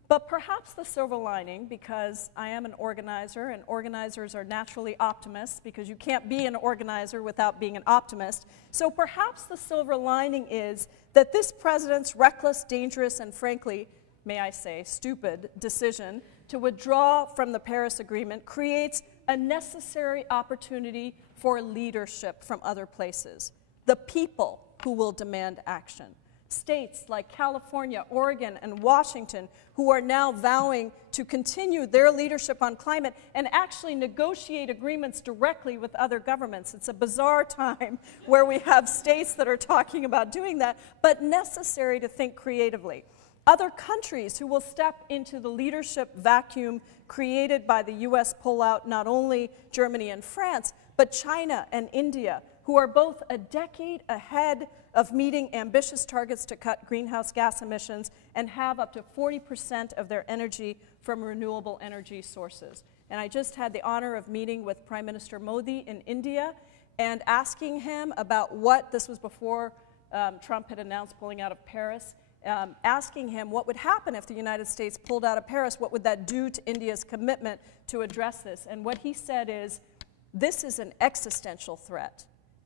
But perhaps the silver lining, because I am an organizer, and organizers are naturally optimists, because you can't be an organizer without being an optimist. So perhaps the silver lining is that this president's reckless, dangerous, and frankly, may I say, stupid decision to withdraw from the Paris Agreement creates a necessary opportunity for leadership from other places. The people who will demand action. States like California, Oregon, and Washington, who are now vowing to continue their leadership on climate and actually negotiate agreements directly with other governments. It's a bizarre time where we have states that are talking about doing that, but necessary to think creatively. Other countries who will step into the leadership vacuum created by the US pullout, not only Germany and France, but China and India, who are both a decade ahead of meeting ambitious targets to cut greenhouse gas emissions and have up to 40% of their energy from renewable energy sources. And I just had the honor of meeting with Prime Minister Modi in India and asking him about what, this was before Trump had announced pulling out of Paris, asking him what would happen if the United States pulled out of Paris, what would that do to India's commitment to address this? And what he said is, this is an existential threat.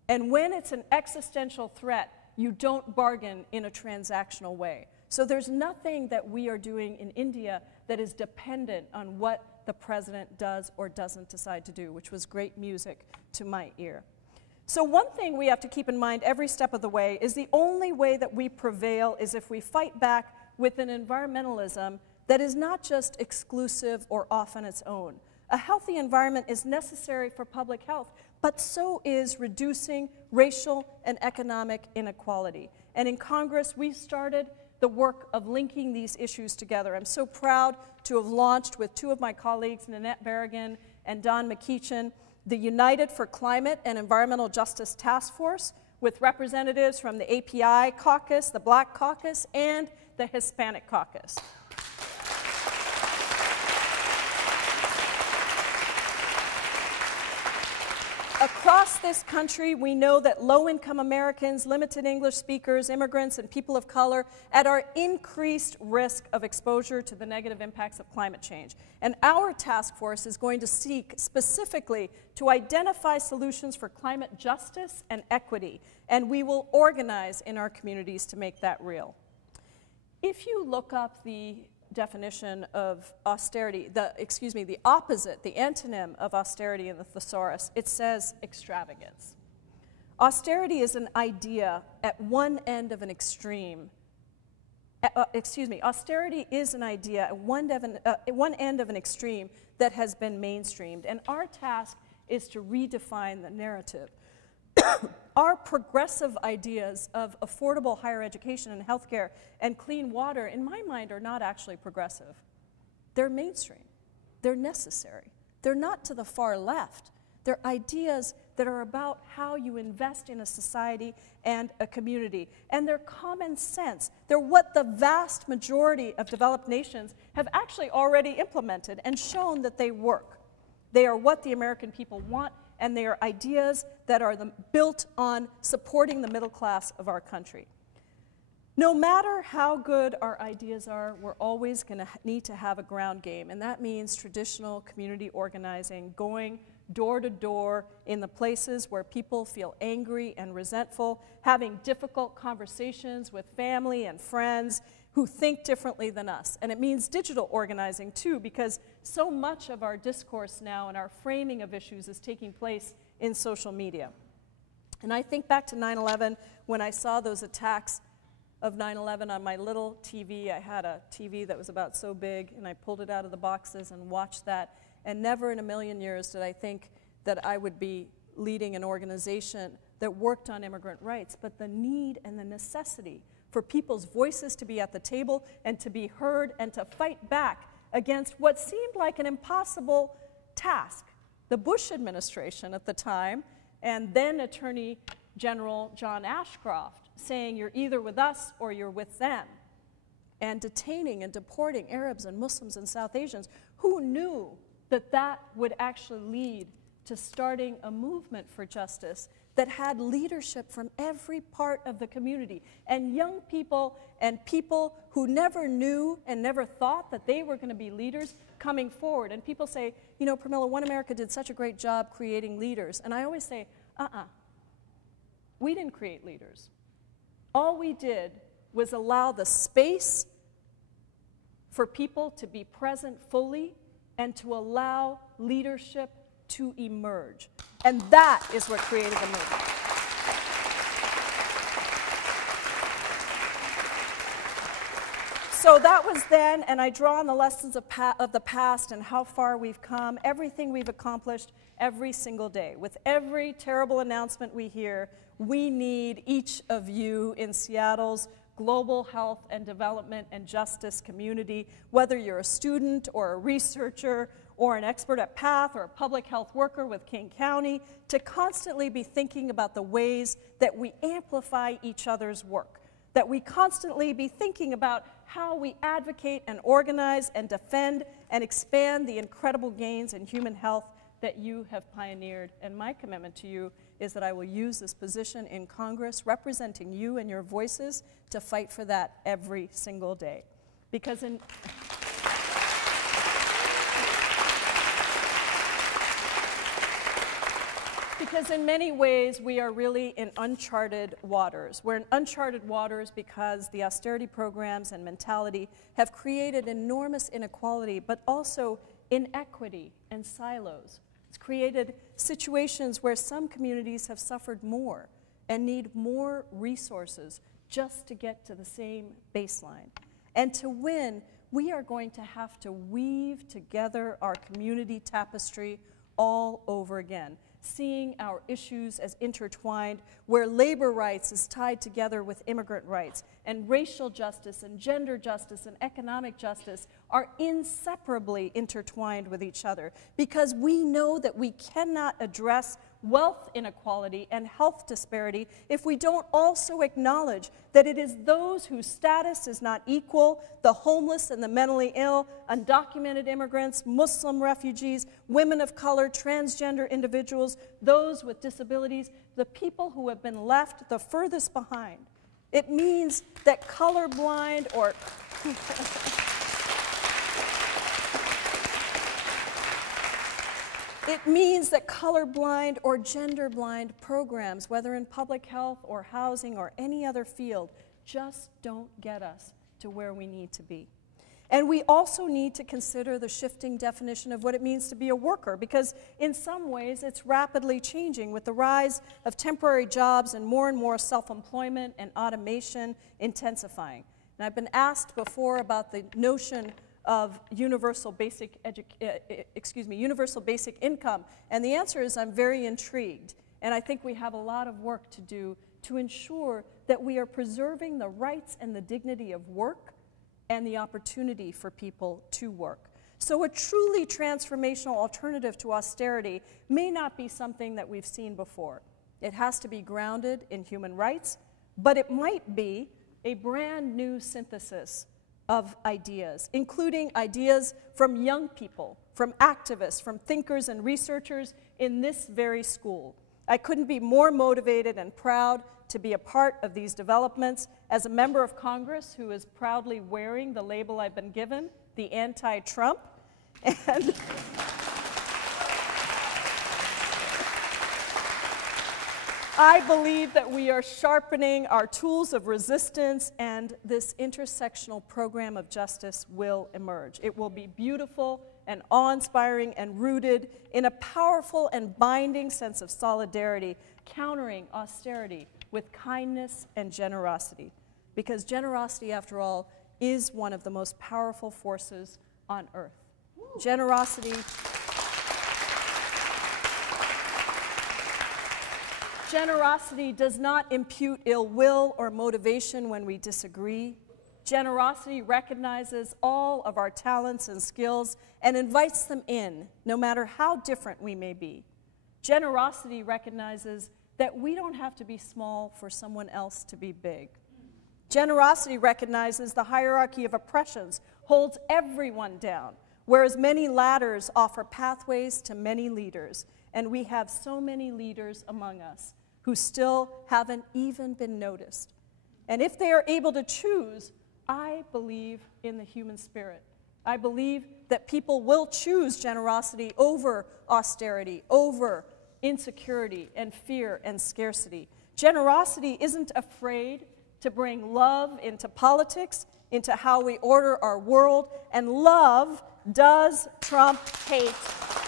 And when it's an existential threat, you don't bargain in a transactional way. So there's nothing that we are doing in India that is dependent on what the president does or doesn't decide to do, which was great music to my ear. So one thing we have to keep in mind every step of the way is the only way that we prevail is if we fight back with an environmentalism that is not just exclusive or off on its own. A healthy environment is necessary for public health, but so is reducing racial and economic inequality. And in Congress, we started the work of linking these issues together. I'm so proud to have launched with two of my colleagues, Nanette Berrigan and Don McEachin, the United for Climate and Environmental Justice Task Force, with representatives from the API caucus, the Black caucus, and the Hispanic caucus. Across this country, we know that low-income Americans, limited English speakers, immigrants, and people of color at our increased risk of exposure to the negative impacts of climate change. And our task force is going to seek specifically to identify solutions for climate justice and equity, and we will organize in our communities to make that real. If you look up the definition of austerity, the opposite, the antonym of austerity in the thesaurus. It says extravagance. Austerity is an idea at one end of an extreme. Austerity is an idea at one end of an extreme that has been mainstreamed, and our task is to redefine the narrative. Our progressive ideas of affordable higher education and healthcare and clean water, in my mind, are not actually progressive. They're mainstream. They're necessary. They're not to the far left. They're ideas that are about how you invest in a society and a community. And they're common sense. They're what the vast majority of developed nations have actually already implemented and shown that they work. They are what the American people want, and they are ideas that are built on supporting the middle class of our country. No matter how good our ideas are, we're always going to need to have a ground game, and that means traditional community organizing, going door to door in the places where people feel angry and resentful, having difficult conversations with family and friends who think differently than us. And it means digital organizing too, because so much of our discourse now and our framing of issues is taking place in social media. And I think back to 9/11, when I saw those attacks of 9/11 on my little TV. I had a TV that was about so big, and I pulled it out of the boxes and watched that. And never in a million years did I think that I would be leading an organization that worked on immigrant rights, but the need and the necessity for people's voices to be at the table and to be heard and to fight back against what seemed like an impossible task. The Bush administration at the time, and then Attorney General John Ashcroft, saying you're either with us or you're with them, and detaining and deporting Arabs and Muslims and South Asians. Who knew that that would actually lead to starting a movement for justice that had leadership from every part of the community, and young people and people who never knew and never thought that they were going to be leaders coming forward. And people say, you know, Pramila, One America did such a great job creating leaders. And I always say, we didn't create leaders. All we did was allow the space for people to be present fully and to allow leadership to emerge. And that is what created the movement. So that was then, and I draw on the lessons of the past and how far we've come, everything we've accomplished every single day. With every terrible announcement we hear, we need each of you in Seattle's global health and development and justice community, whether you're a student or a researcher or an expert at PATH or a public health worker with King County, to constantly be thinking about the ways that we amplify each other's work, that we constantly be thinking about how we advocate and organize and defend and expand the incredible gains in human health that you have pioneered. And my commitment to you is that I will use this position in Congress, representing you and your voices, to fight for that every single day. Because in many ways, we are really in uncharted waters. We're in uncharted waters because the austerity programs and mentality have created enormous inequality, but also inequity and silos. It's created situations where some communities have suffered more and need more resources just to get to the same baseline. And to win, we are going to have to weave together our community tapestry all over again, seeing our issues as intertwined, where labor rights is tied together with immigrant rights, and racial justice and gender justice and economic justice are inseparably intertwined with each other, because we know that we cannot address wealth inequality and health disparity if we don't also acknowledge that it is those whose status is not equal, the homeless and the mentally ill, undocumented immigrants, Muslim refugees, women of color, transgender individuals, those with disabilities, the people who have been left the furthest behind. It means that colorblind or It means that colorblind or genderblind programs, whether in public health or housing or any other field, just don't get us to where we need to be. And we also need to consider the shifting definition of what it means to be a worker, because in some ways it's rapidly changing with the rise of temporary jobs and more self-employment and automation intensifying. And I've been asked before about the notion of universal basic income, and the answer is I'm very intrigued. And I think we have a lot of work to do to ensure that we are preserving the rights and the dignity of work and the opportunity for people to work. So a truly transformational alternative to austerity may not be something that we've seen before. It has to be grounded in human rights, but it might be a brand new synthesis of ideas, including ideas from young people, from activists, from thinkers and researchers in this very school. I couldn't be more motivated and proud to be a part of these developments as a member of Congress who is proudly wearing the label I've been given, the anti-Trump. And I believe that we are sharpening our tools of resistance, and this intersectional program of justice will emerge. It will be beautiful and awe-inspiring and rooted in a powerful and binding sense of solidarity, countering austerity with kindness and generosity. Because generosity, after all, is one of the most powerful forces on earth. Generosity does not impute ill will or motivation when we disagree. Generosity recognizes all of our talents and skills and invites them in, no matter how different we may be. Generosity recognizes that we don't have to be small for someone else to be big. Generosity recognizes the hierarchy of oppressions holds everyone down, whereas many ladders offer pathways to many leaders, and we have so many leaders among us who still haven't even been noticed. And if they are able to choose, I believe in the human spirit. I believe that people will choose generosity over austerity, over insecurity and fear and scarcity. Generosity isn't afraid to bring love into politics, into how we order our world, and love does trump hate,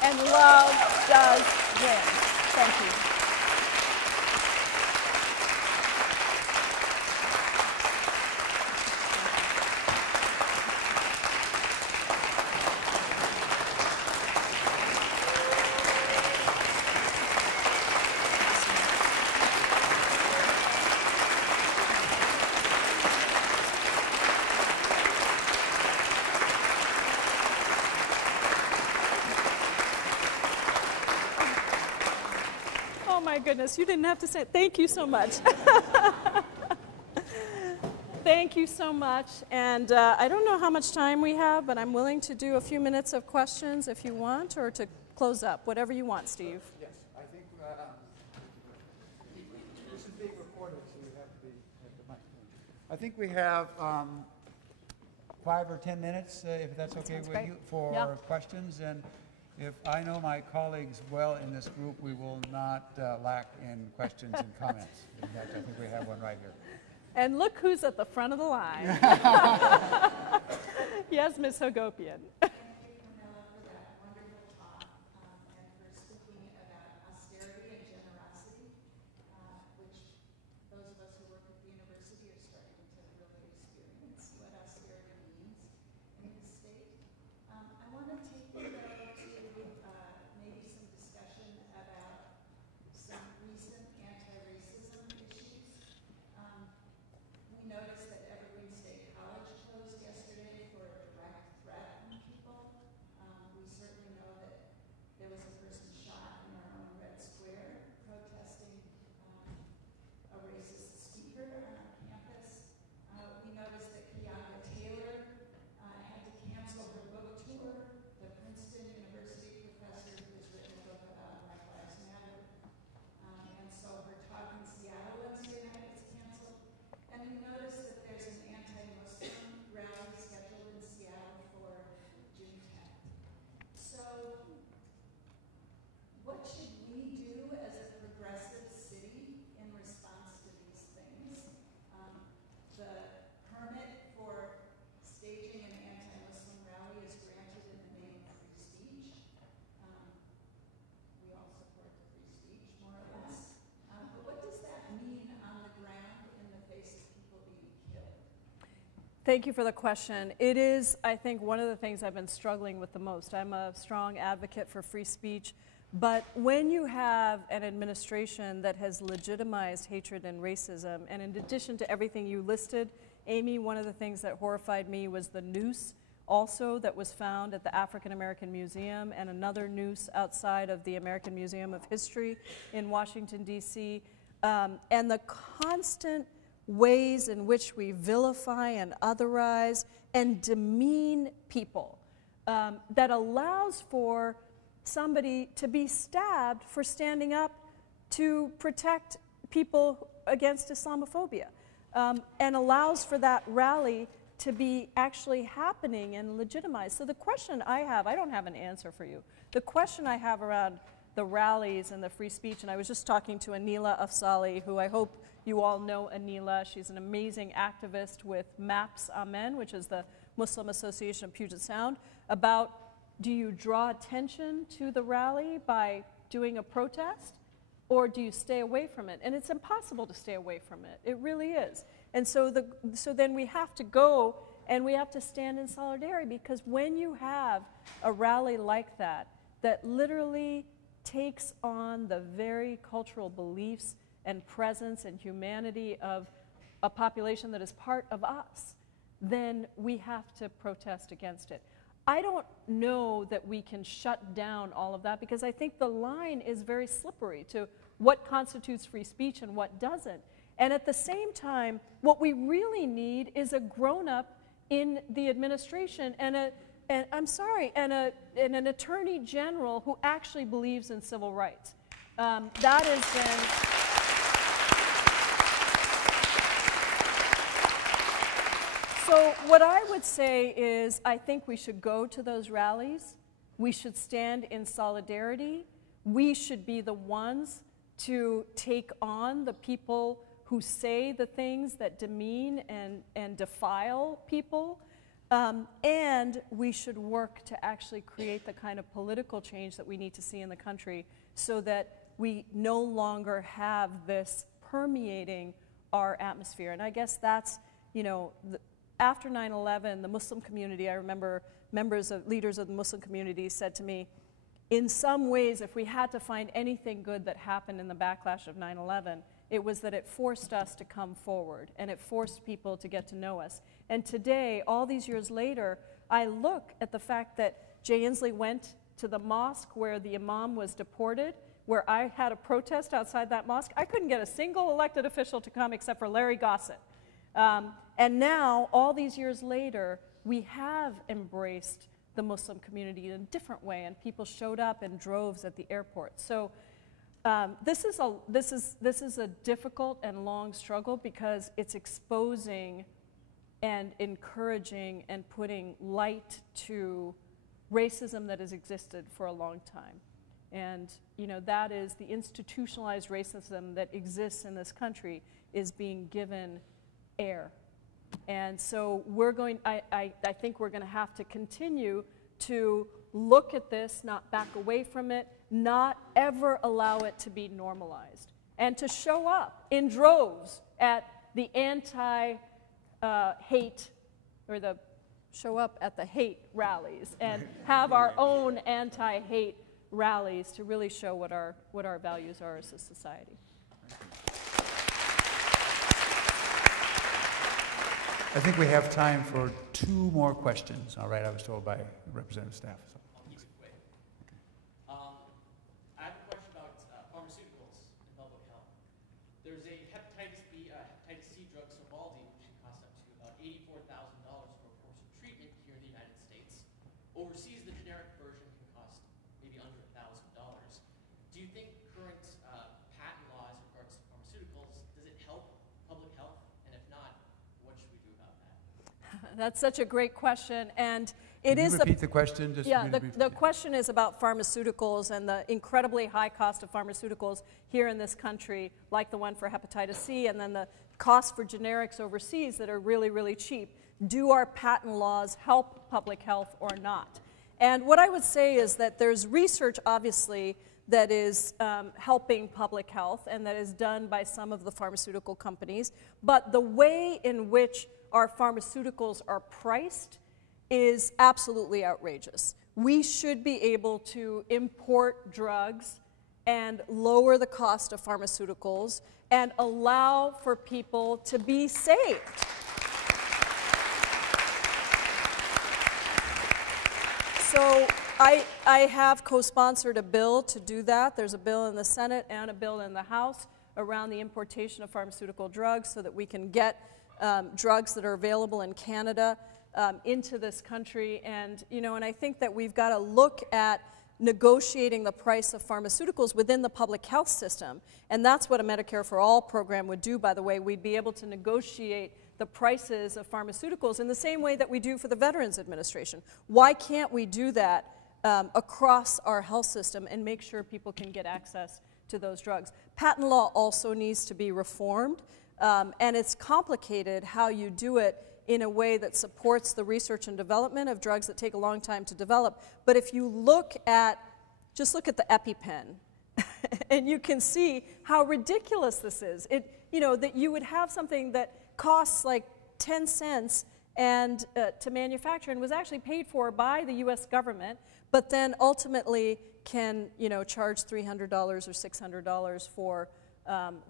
and love does win. Thank you. Goodness, you didn't have to say it. Thank you so much. Thank you so much. And I don't know how much time we have, but I'm willing to do a few minutes of questions if you want, or to close up, whatever you want, Steve. Yes, I think this is being recorded, so you have to be at the microphone. I think we have 5 or 10 minutes, if that's okay with you, for questions. And if I know my colleagues well in this group, we will not lack in questions and comments. In fact, I think we have one right here. And look who's at the front of the line. Yes, Ms. Hagopian. Thank you, Pramila, for that wonderful talk and for speaking about austerity and generosity, which those of us who work at the university are starting to really experience what austerity means in the state. I want to take you, though, to maybe some discussion about some recent anti-racism issues. We noticed that Evergreen State College closed yesterday for a direct threat on people. Thank you for the question. It is, I think, one of the things I've been struggling with the most. I'm a strong advocate for free speech, but when you have an administration that has legitimized hatred and racism, and in addition to everything you listed, Amy, one of the things that horrified me was the noose also that was found at the African American Museum, and another noose outside of the American Museum of History in Washington, D.C., and the constant ways in which we vilify and otherize and demean people that allows for somebody to be stabbed for standing up to protect people against Islamophobia, and allows for that rally to be actually happening and legitimized. So the question I have, I don't have an answer for you. The question I have around the rallies and the free speech, and I was just talking to Anila Afzali, who I hope you all know Anila. She's an amazing activist with MAPS Amen, which is the Muslim Association of Puget Sound, about do you draw attention to the rally by doing a protest, or do you stay away from it? And it's impossible to stay away from it. It really is. And so then we have to go and we have to stand in solidarity, because when you have a rally like that, that literally takes on the very cultural beliefs and presence and humanity of a population that is part of us, then we have to protest against it. I don't know that we can shut down all of that, because I think the line is very slippery to what constitutes free speech and what doesn't. And at the same time, what we really need is a grown-up in the administration and an attorney general who actually believes in civil rights. That has been... So what I would say is, I think we should go to those rallies. We should stand in solidarity. We should be the ones to take on the people who say the things that demean and defile people. And we should work to actually create the kind of political change that we need to see in the country, so that we no longer have this permeating our atmosphere. And I guess that's, you know, after 9/11, the Muslim community, I remember leaders of the Muslim community said to me, in some ways, if we had to find anything good that happened in the backlash of 9/11, it was that it forced us to come forward, and it forced people to get to know us. And today, all these years later, I look at the fact that Jay Inslee went to the mosque where the imam was deported, where I had a protest outside that mosque. I couldn't get a single elected official to come except for Larry Gossett. And now, all these years later, we have embraced the Muslim community in a different way, and people showed up in droves at the airport. So this is a difficult and long struggle, because it's exposing and encouraging and putting light to racism that has existed for a long time. And you know, that is the institutionalized racism that exists in this country is being given air. And so I think we're going to have to continue to look at this, not back away from it, not ever allow it to be normalized, and to show up in droves at the anti-hate, or show up at the hate rallies, and have our own anti-hate rallies to really show what our values are as a society. I think we have time for 2 more questions. All right, I was told by Representative Staff. So. I'll keep it quick. I have a question about pharmaceuticals and public health. There's a hepatitis C drug, Sovaldi, which can cost up to about $84,000 for a course of treatment here in the United States. Overseas, the generic version can cost maybe under $1,000. Do you think current patent law as regards to pharmaceuticals, does it help public health? And if not, what should we do about that? That's such a great question, and Can you repeat the question? Just the question is about pharmaceuticals and the incredibly high cost of pharmaceuticals here in this country, like the one for hepatitis C, and then the cost for generics overseas that are really, really cheap. Do our patent laws help public health or not? And what I would say is that there's research, obviously, that is helping public health and that is done by some of the pharmaceutical companies. But the way in which our pharmaceuticals are priced is absolutely outrageous. We should be able to import drugs and lower the cost of pharmaceuticals and allow for people to be saved. So I have co-sponsored a bill to do that. There's a bill in the Senate and a bill in the House around the importation of pharmaceutical drugs so that we can get drugs that are available in Canada into this country. And, you know, and I think that we've got to look at negotiating the price of pharmaceuticals within the public health system. And that's what a Medicare for All program would do, by the way. We'd be able to negotiate the prices of pharmaceuticals in the same way that we do for the Veterans Administration. Why can't we do that across our health system and make sure people can get access to those drugs? Patent law also needs to be reformed, and it's complicated how you do it in a way that supports the research and development of drugs that take a long time to develop. But if you look at, just look at the EpiPen, and you can see how ridiculous this is. You know, that you would have something that costs like 10 cents and to manufacture and was actually paid for by the US government, but then ultimately can, you know, charge $300 or $600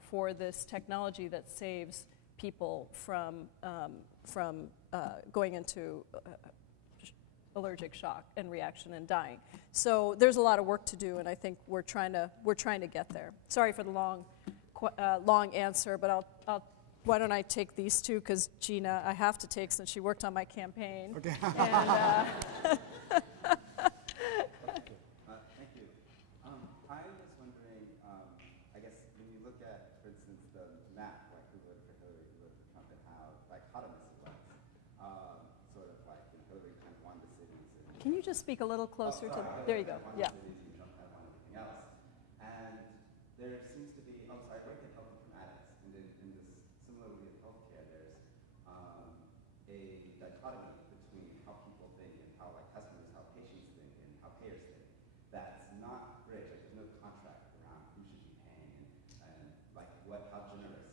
for this technology that saves people from going into allergic shock and reaction and dying. So there's a lot of work to do, and I think we're trying to get there. Sorry for the long answer, but why don't I take these two, because Gina, I have to take since she worked on my campaign. Okay. And, Thank you. I was wondering, I guess when you look at, for instance, the map, like who voted for Hillary, who voted for Trump, and how dichotomous it was, sort of like Hillary kind of won the cities. can you just speak a little closer to? There you go. Yeah. Trump kind of won everything else. And there seems to be, I work in health informatics, and in this, similarly in healthcare, there's a dichotomy between how people think and how customers, how patients think, and how payers think. That's not great. Like, there's no contract around who should be paying and how generous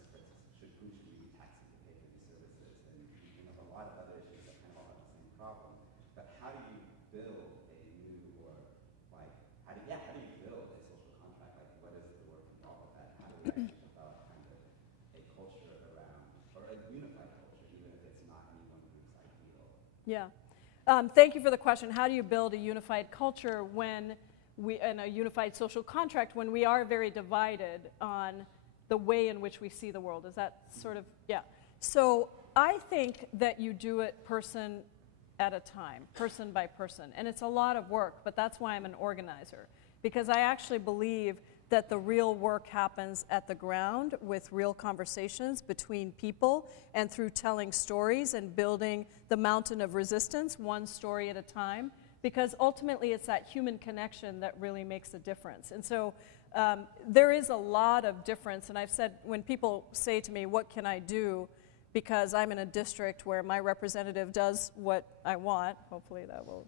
who should we be taxing to pay for these services, and a lot of other issues that kind of all have the same problem. But how do you build a new, or how do you build a social contract? Like, what is the work involved with that? How do we actually develop kind of a culture around, or a unified culture, even if it's not any one group's ideal? Yeah. Thank you for the question. How do you build a unified culture and a unified social contract when we are very divided on the way in which we see the world? Is that sort of, yeah. So I think that you do it person at a time, person by person. And it's a lot of work, but that's why I'm an organizer. Because I actually believe that the real work happens at the ground with real conversations between people and through telling stories and building the mountain of resistance one story at a time, because ultimately it's that human connection that really makes a difference. And so there is a lot of difference, and I've said, when people say to me, what can I do, because I'm in a district where my representative does what I want, hopefully that will,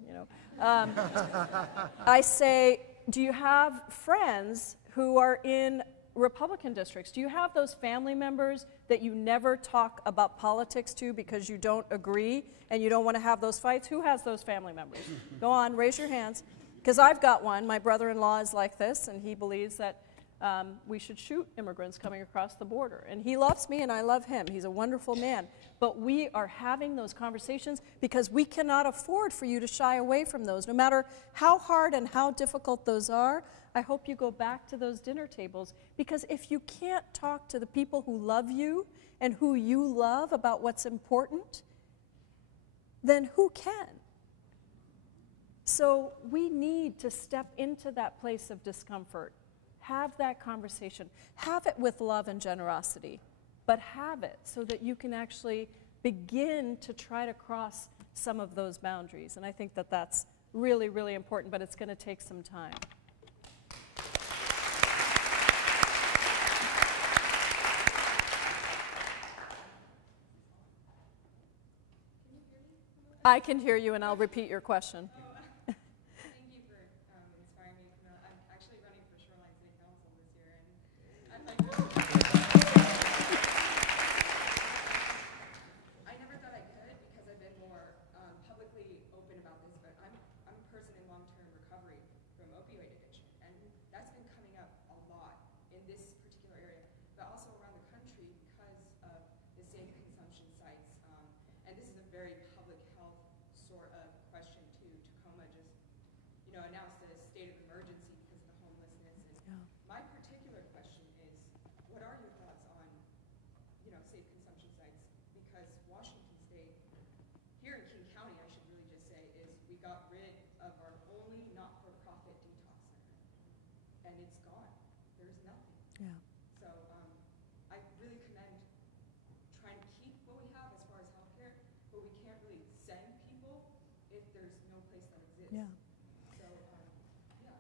I say, do you have friends who are in Republican districts? Do you have those family members that you never talk about politics to because you don't agree and you don't want to have those fights? Who has those family members? Go on, raise your hands. Because I've got one. My brother-in-law is like this, and he believes that we should shoot immigrants coming across the border. And he loves me, and I love him. He's a wonderful man. But we are having those conversations because we cannot afford for you to shy away from those. No matter how hard and how difficult those are, I hope you go back to those dinner tables, because if you can't talk to the people who love you and who you love about what's important, then who can? So we need to step into that place of discomfort. Have that conversation. Have it with love and generosity, but have it so that you can actually begin to try to cross some of those boundaries. And I think that that's really, really important, but it's going to take some time. I can hear you, and I'll repeat your question. Thank you for inspiring me, Pramila. I'm actually running for of our only not-for-profit detox center. And it's gone. There's nothing. Yeah. So I really commend trying to keep what we have as far as healthcare, but we can't really send people if there's no place that exists. Yeah. So, yeah.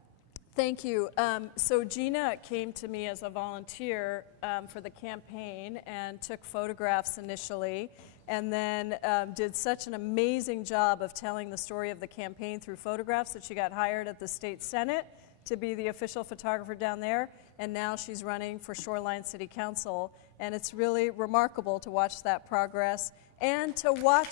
Thank you. So Gina came to me as a volunteer for the campaign and took photographs initially, and then did such an amazing job of telling the story of the campaign through photographs that she got hired at the state senate to be the official photographer down there, and now she's running for Shoreline City Council, and it's really remarkable to watch that progress and to watch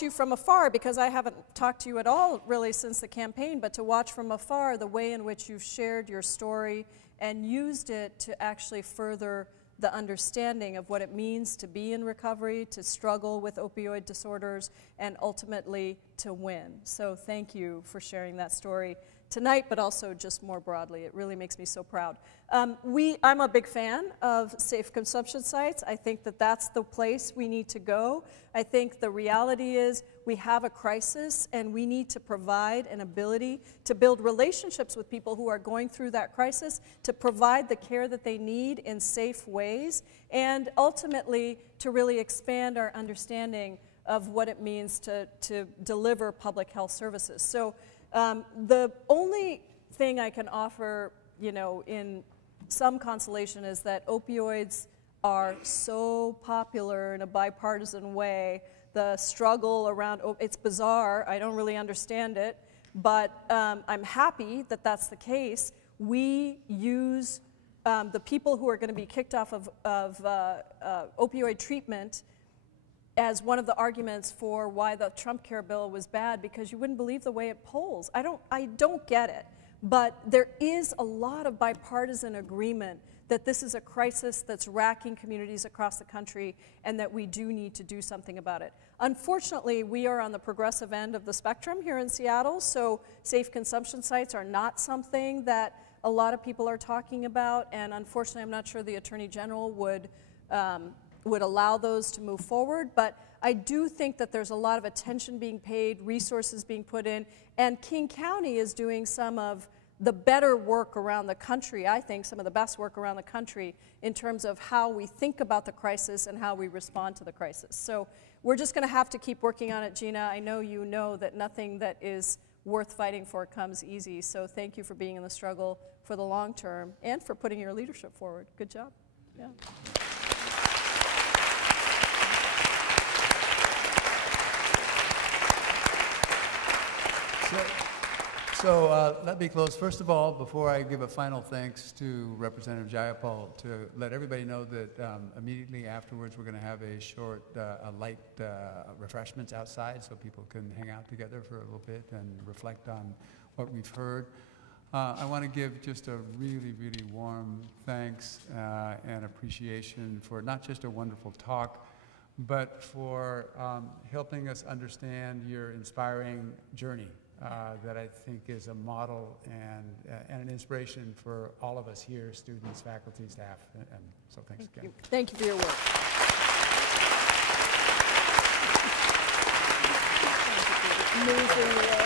you from afar, because I haven't talked to you at all really since the campaign, but to watch from afar the way in which you've shared your story and used it to actually further the understanding of what it means to be in recovery, to struggle with opioid disorders, and ultimately to win. So thank you for sharing that story tonight, but also just more broadly. It really makes me so proud. I'm a big fan of safe consumption sites. I think that that's the place we need to go. I think the reality is we have a crisis, and we need to provide an ability to build relationships with people who are going through that crisis, to provide the care that they need in safe ways, and ultimately to really expand our understanding of what it means to deliver public health services. So the only thing I can offer, in some consolation is that opioids are so popular in a bipartisan way. The struggle around, it's bizarre, I don't really understand it, but I'm happy that that's the case. We use the people who are going to be kicked off of opioid treatment as one of the arguments for why the Trump care bill was bad, because you wouldn't believe the way it polls. I don't get it, but there is a lot of bipartisan agreement that this is a crisis that's racking communities across the country and that we do need to do something about it. Unfortunately, we are on the progressive end of the spectrum here in Seattle, so safe consumption sites are not something that a lot of people are talking about, and unfortunately I'm not sure the Attorney General would allow those to move forward, but I do think that there's a lot of attention being paid, resources being put in, and King County is doing some of the better work around the country, I think, some of the best work around the country in terms of how we think about the crisis and how we respond to the crisis. So we're just going to have to keep working on it, Gina. I know you know that nothing that is worth fighting for comes easy, so thank you for being in the struggle for the long term and for putting your leadership forward. Good job. Yeah. So let me close. First of all, before I give a final thanks to Representative Jayapal, to let everybody know that immediately afterwards we're going to have a short, light refreshments outside so people can hang out together for a little bit and reflect on what we've heard. I want to give just a really, really warm thanks and appreciation for not just a wonderful talk, but for helping us understand your inspiring journey. That I think is a model and an inspiration for all of us here, students, faculty, staff, and so thanks again. Thank you for your work. Amazing work.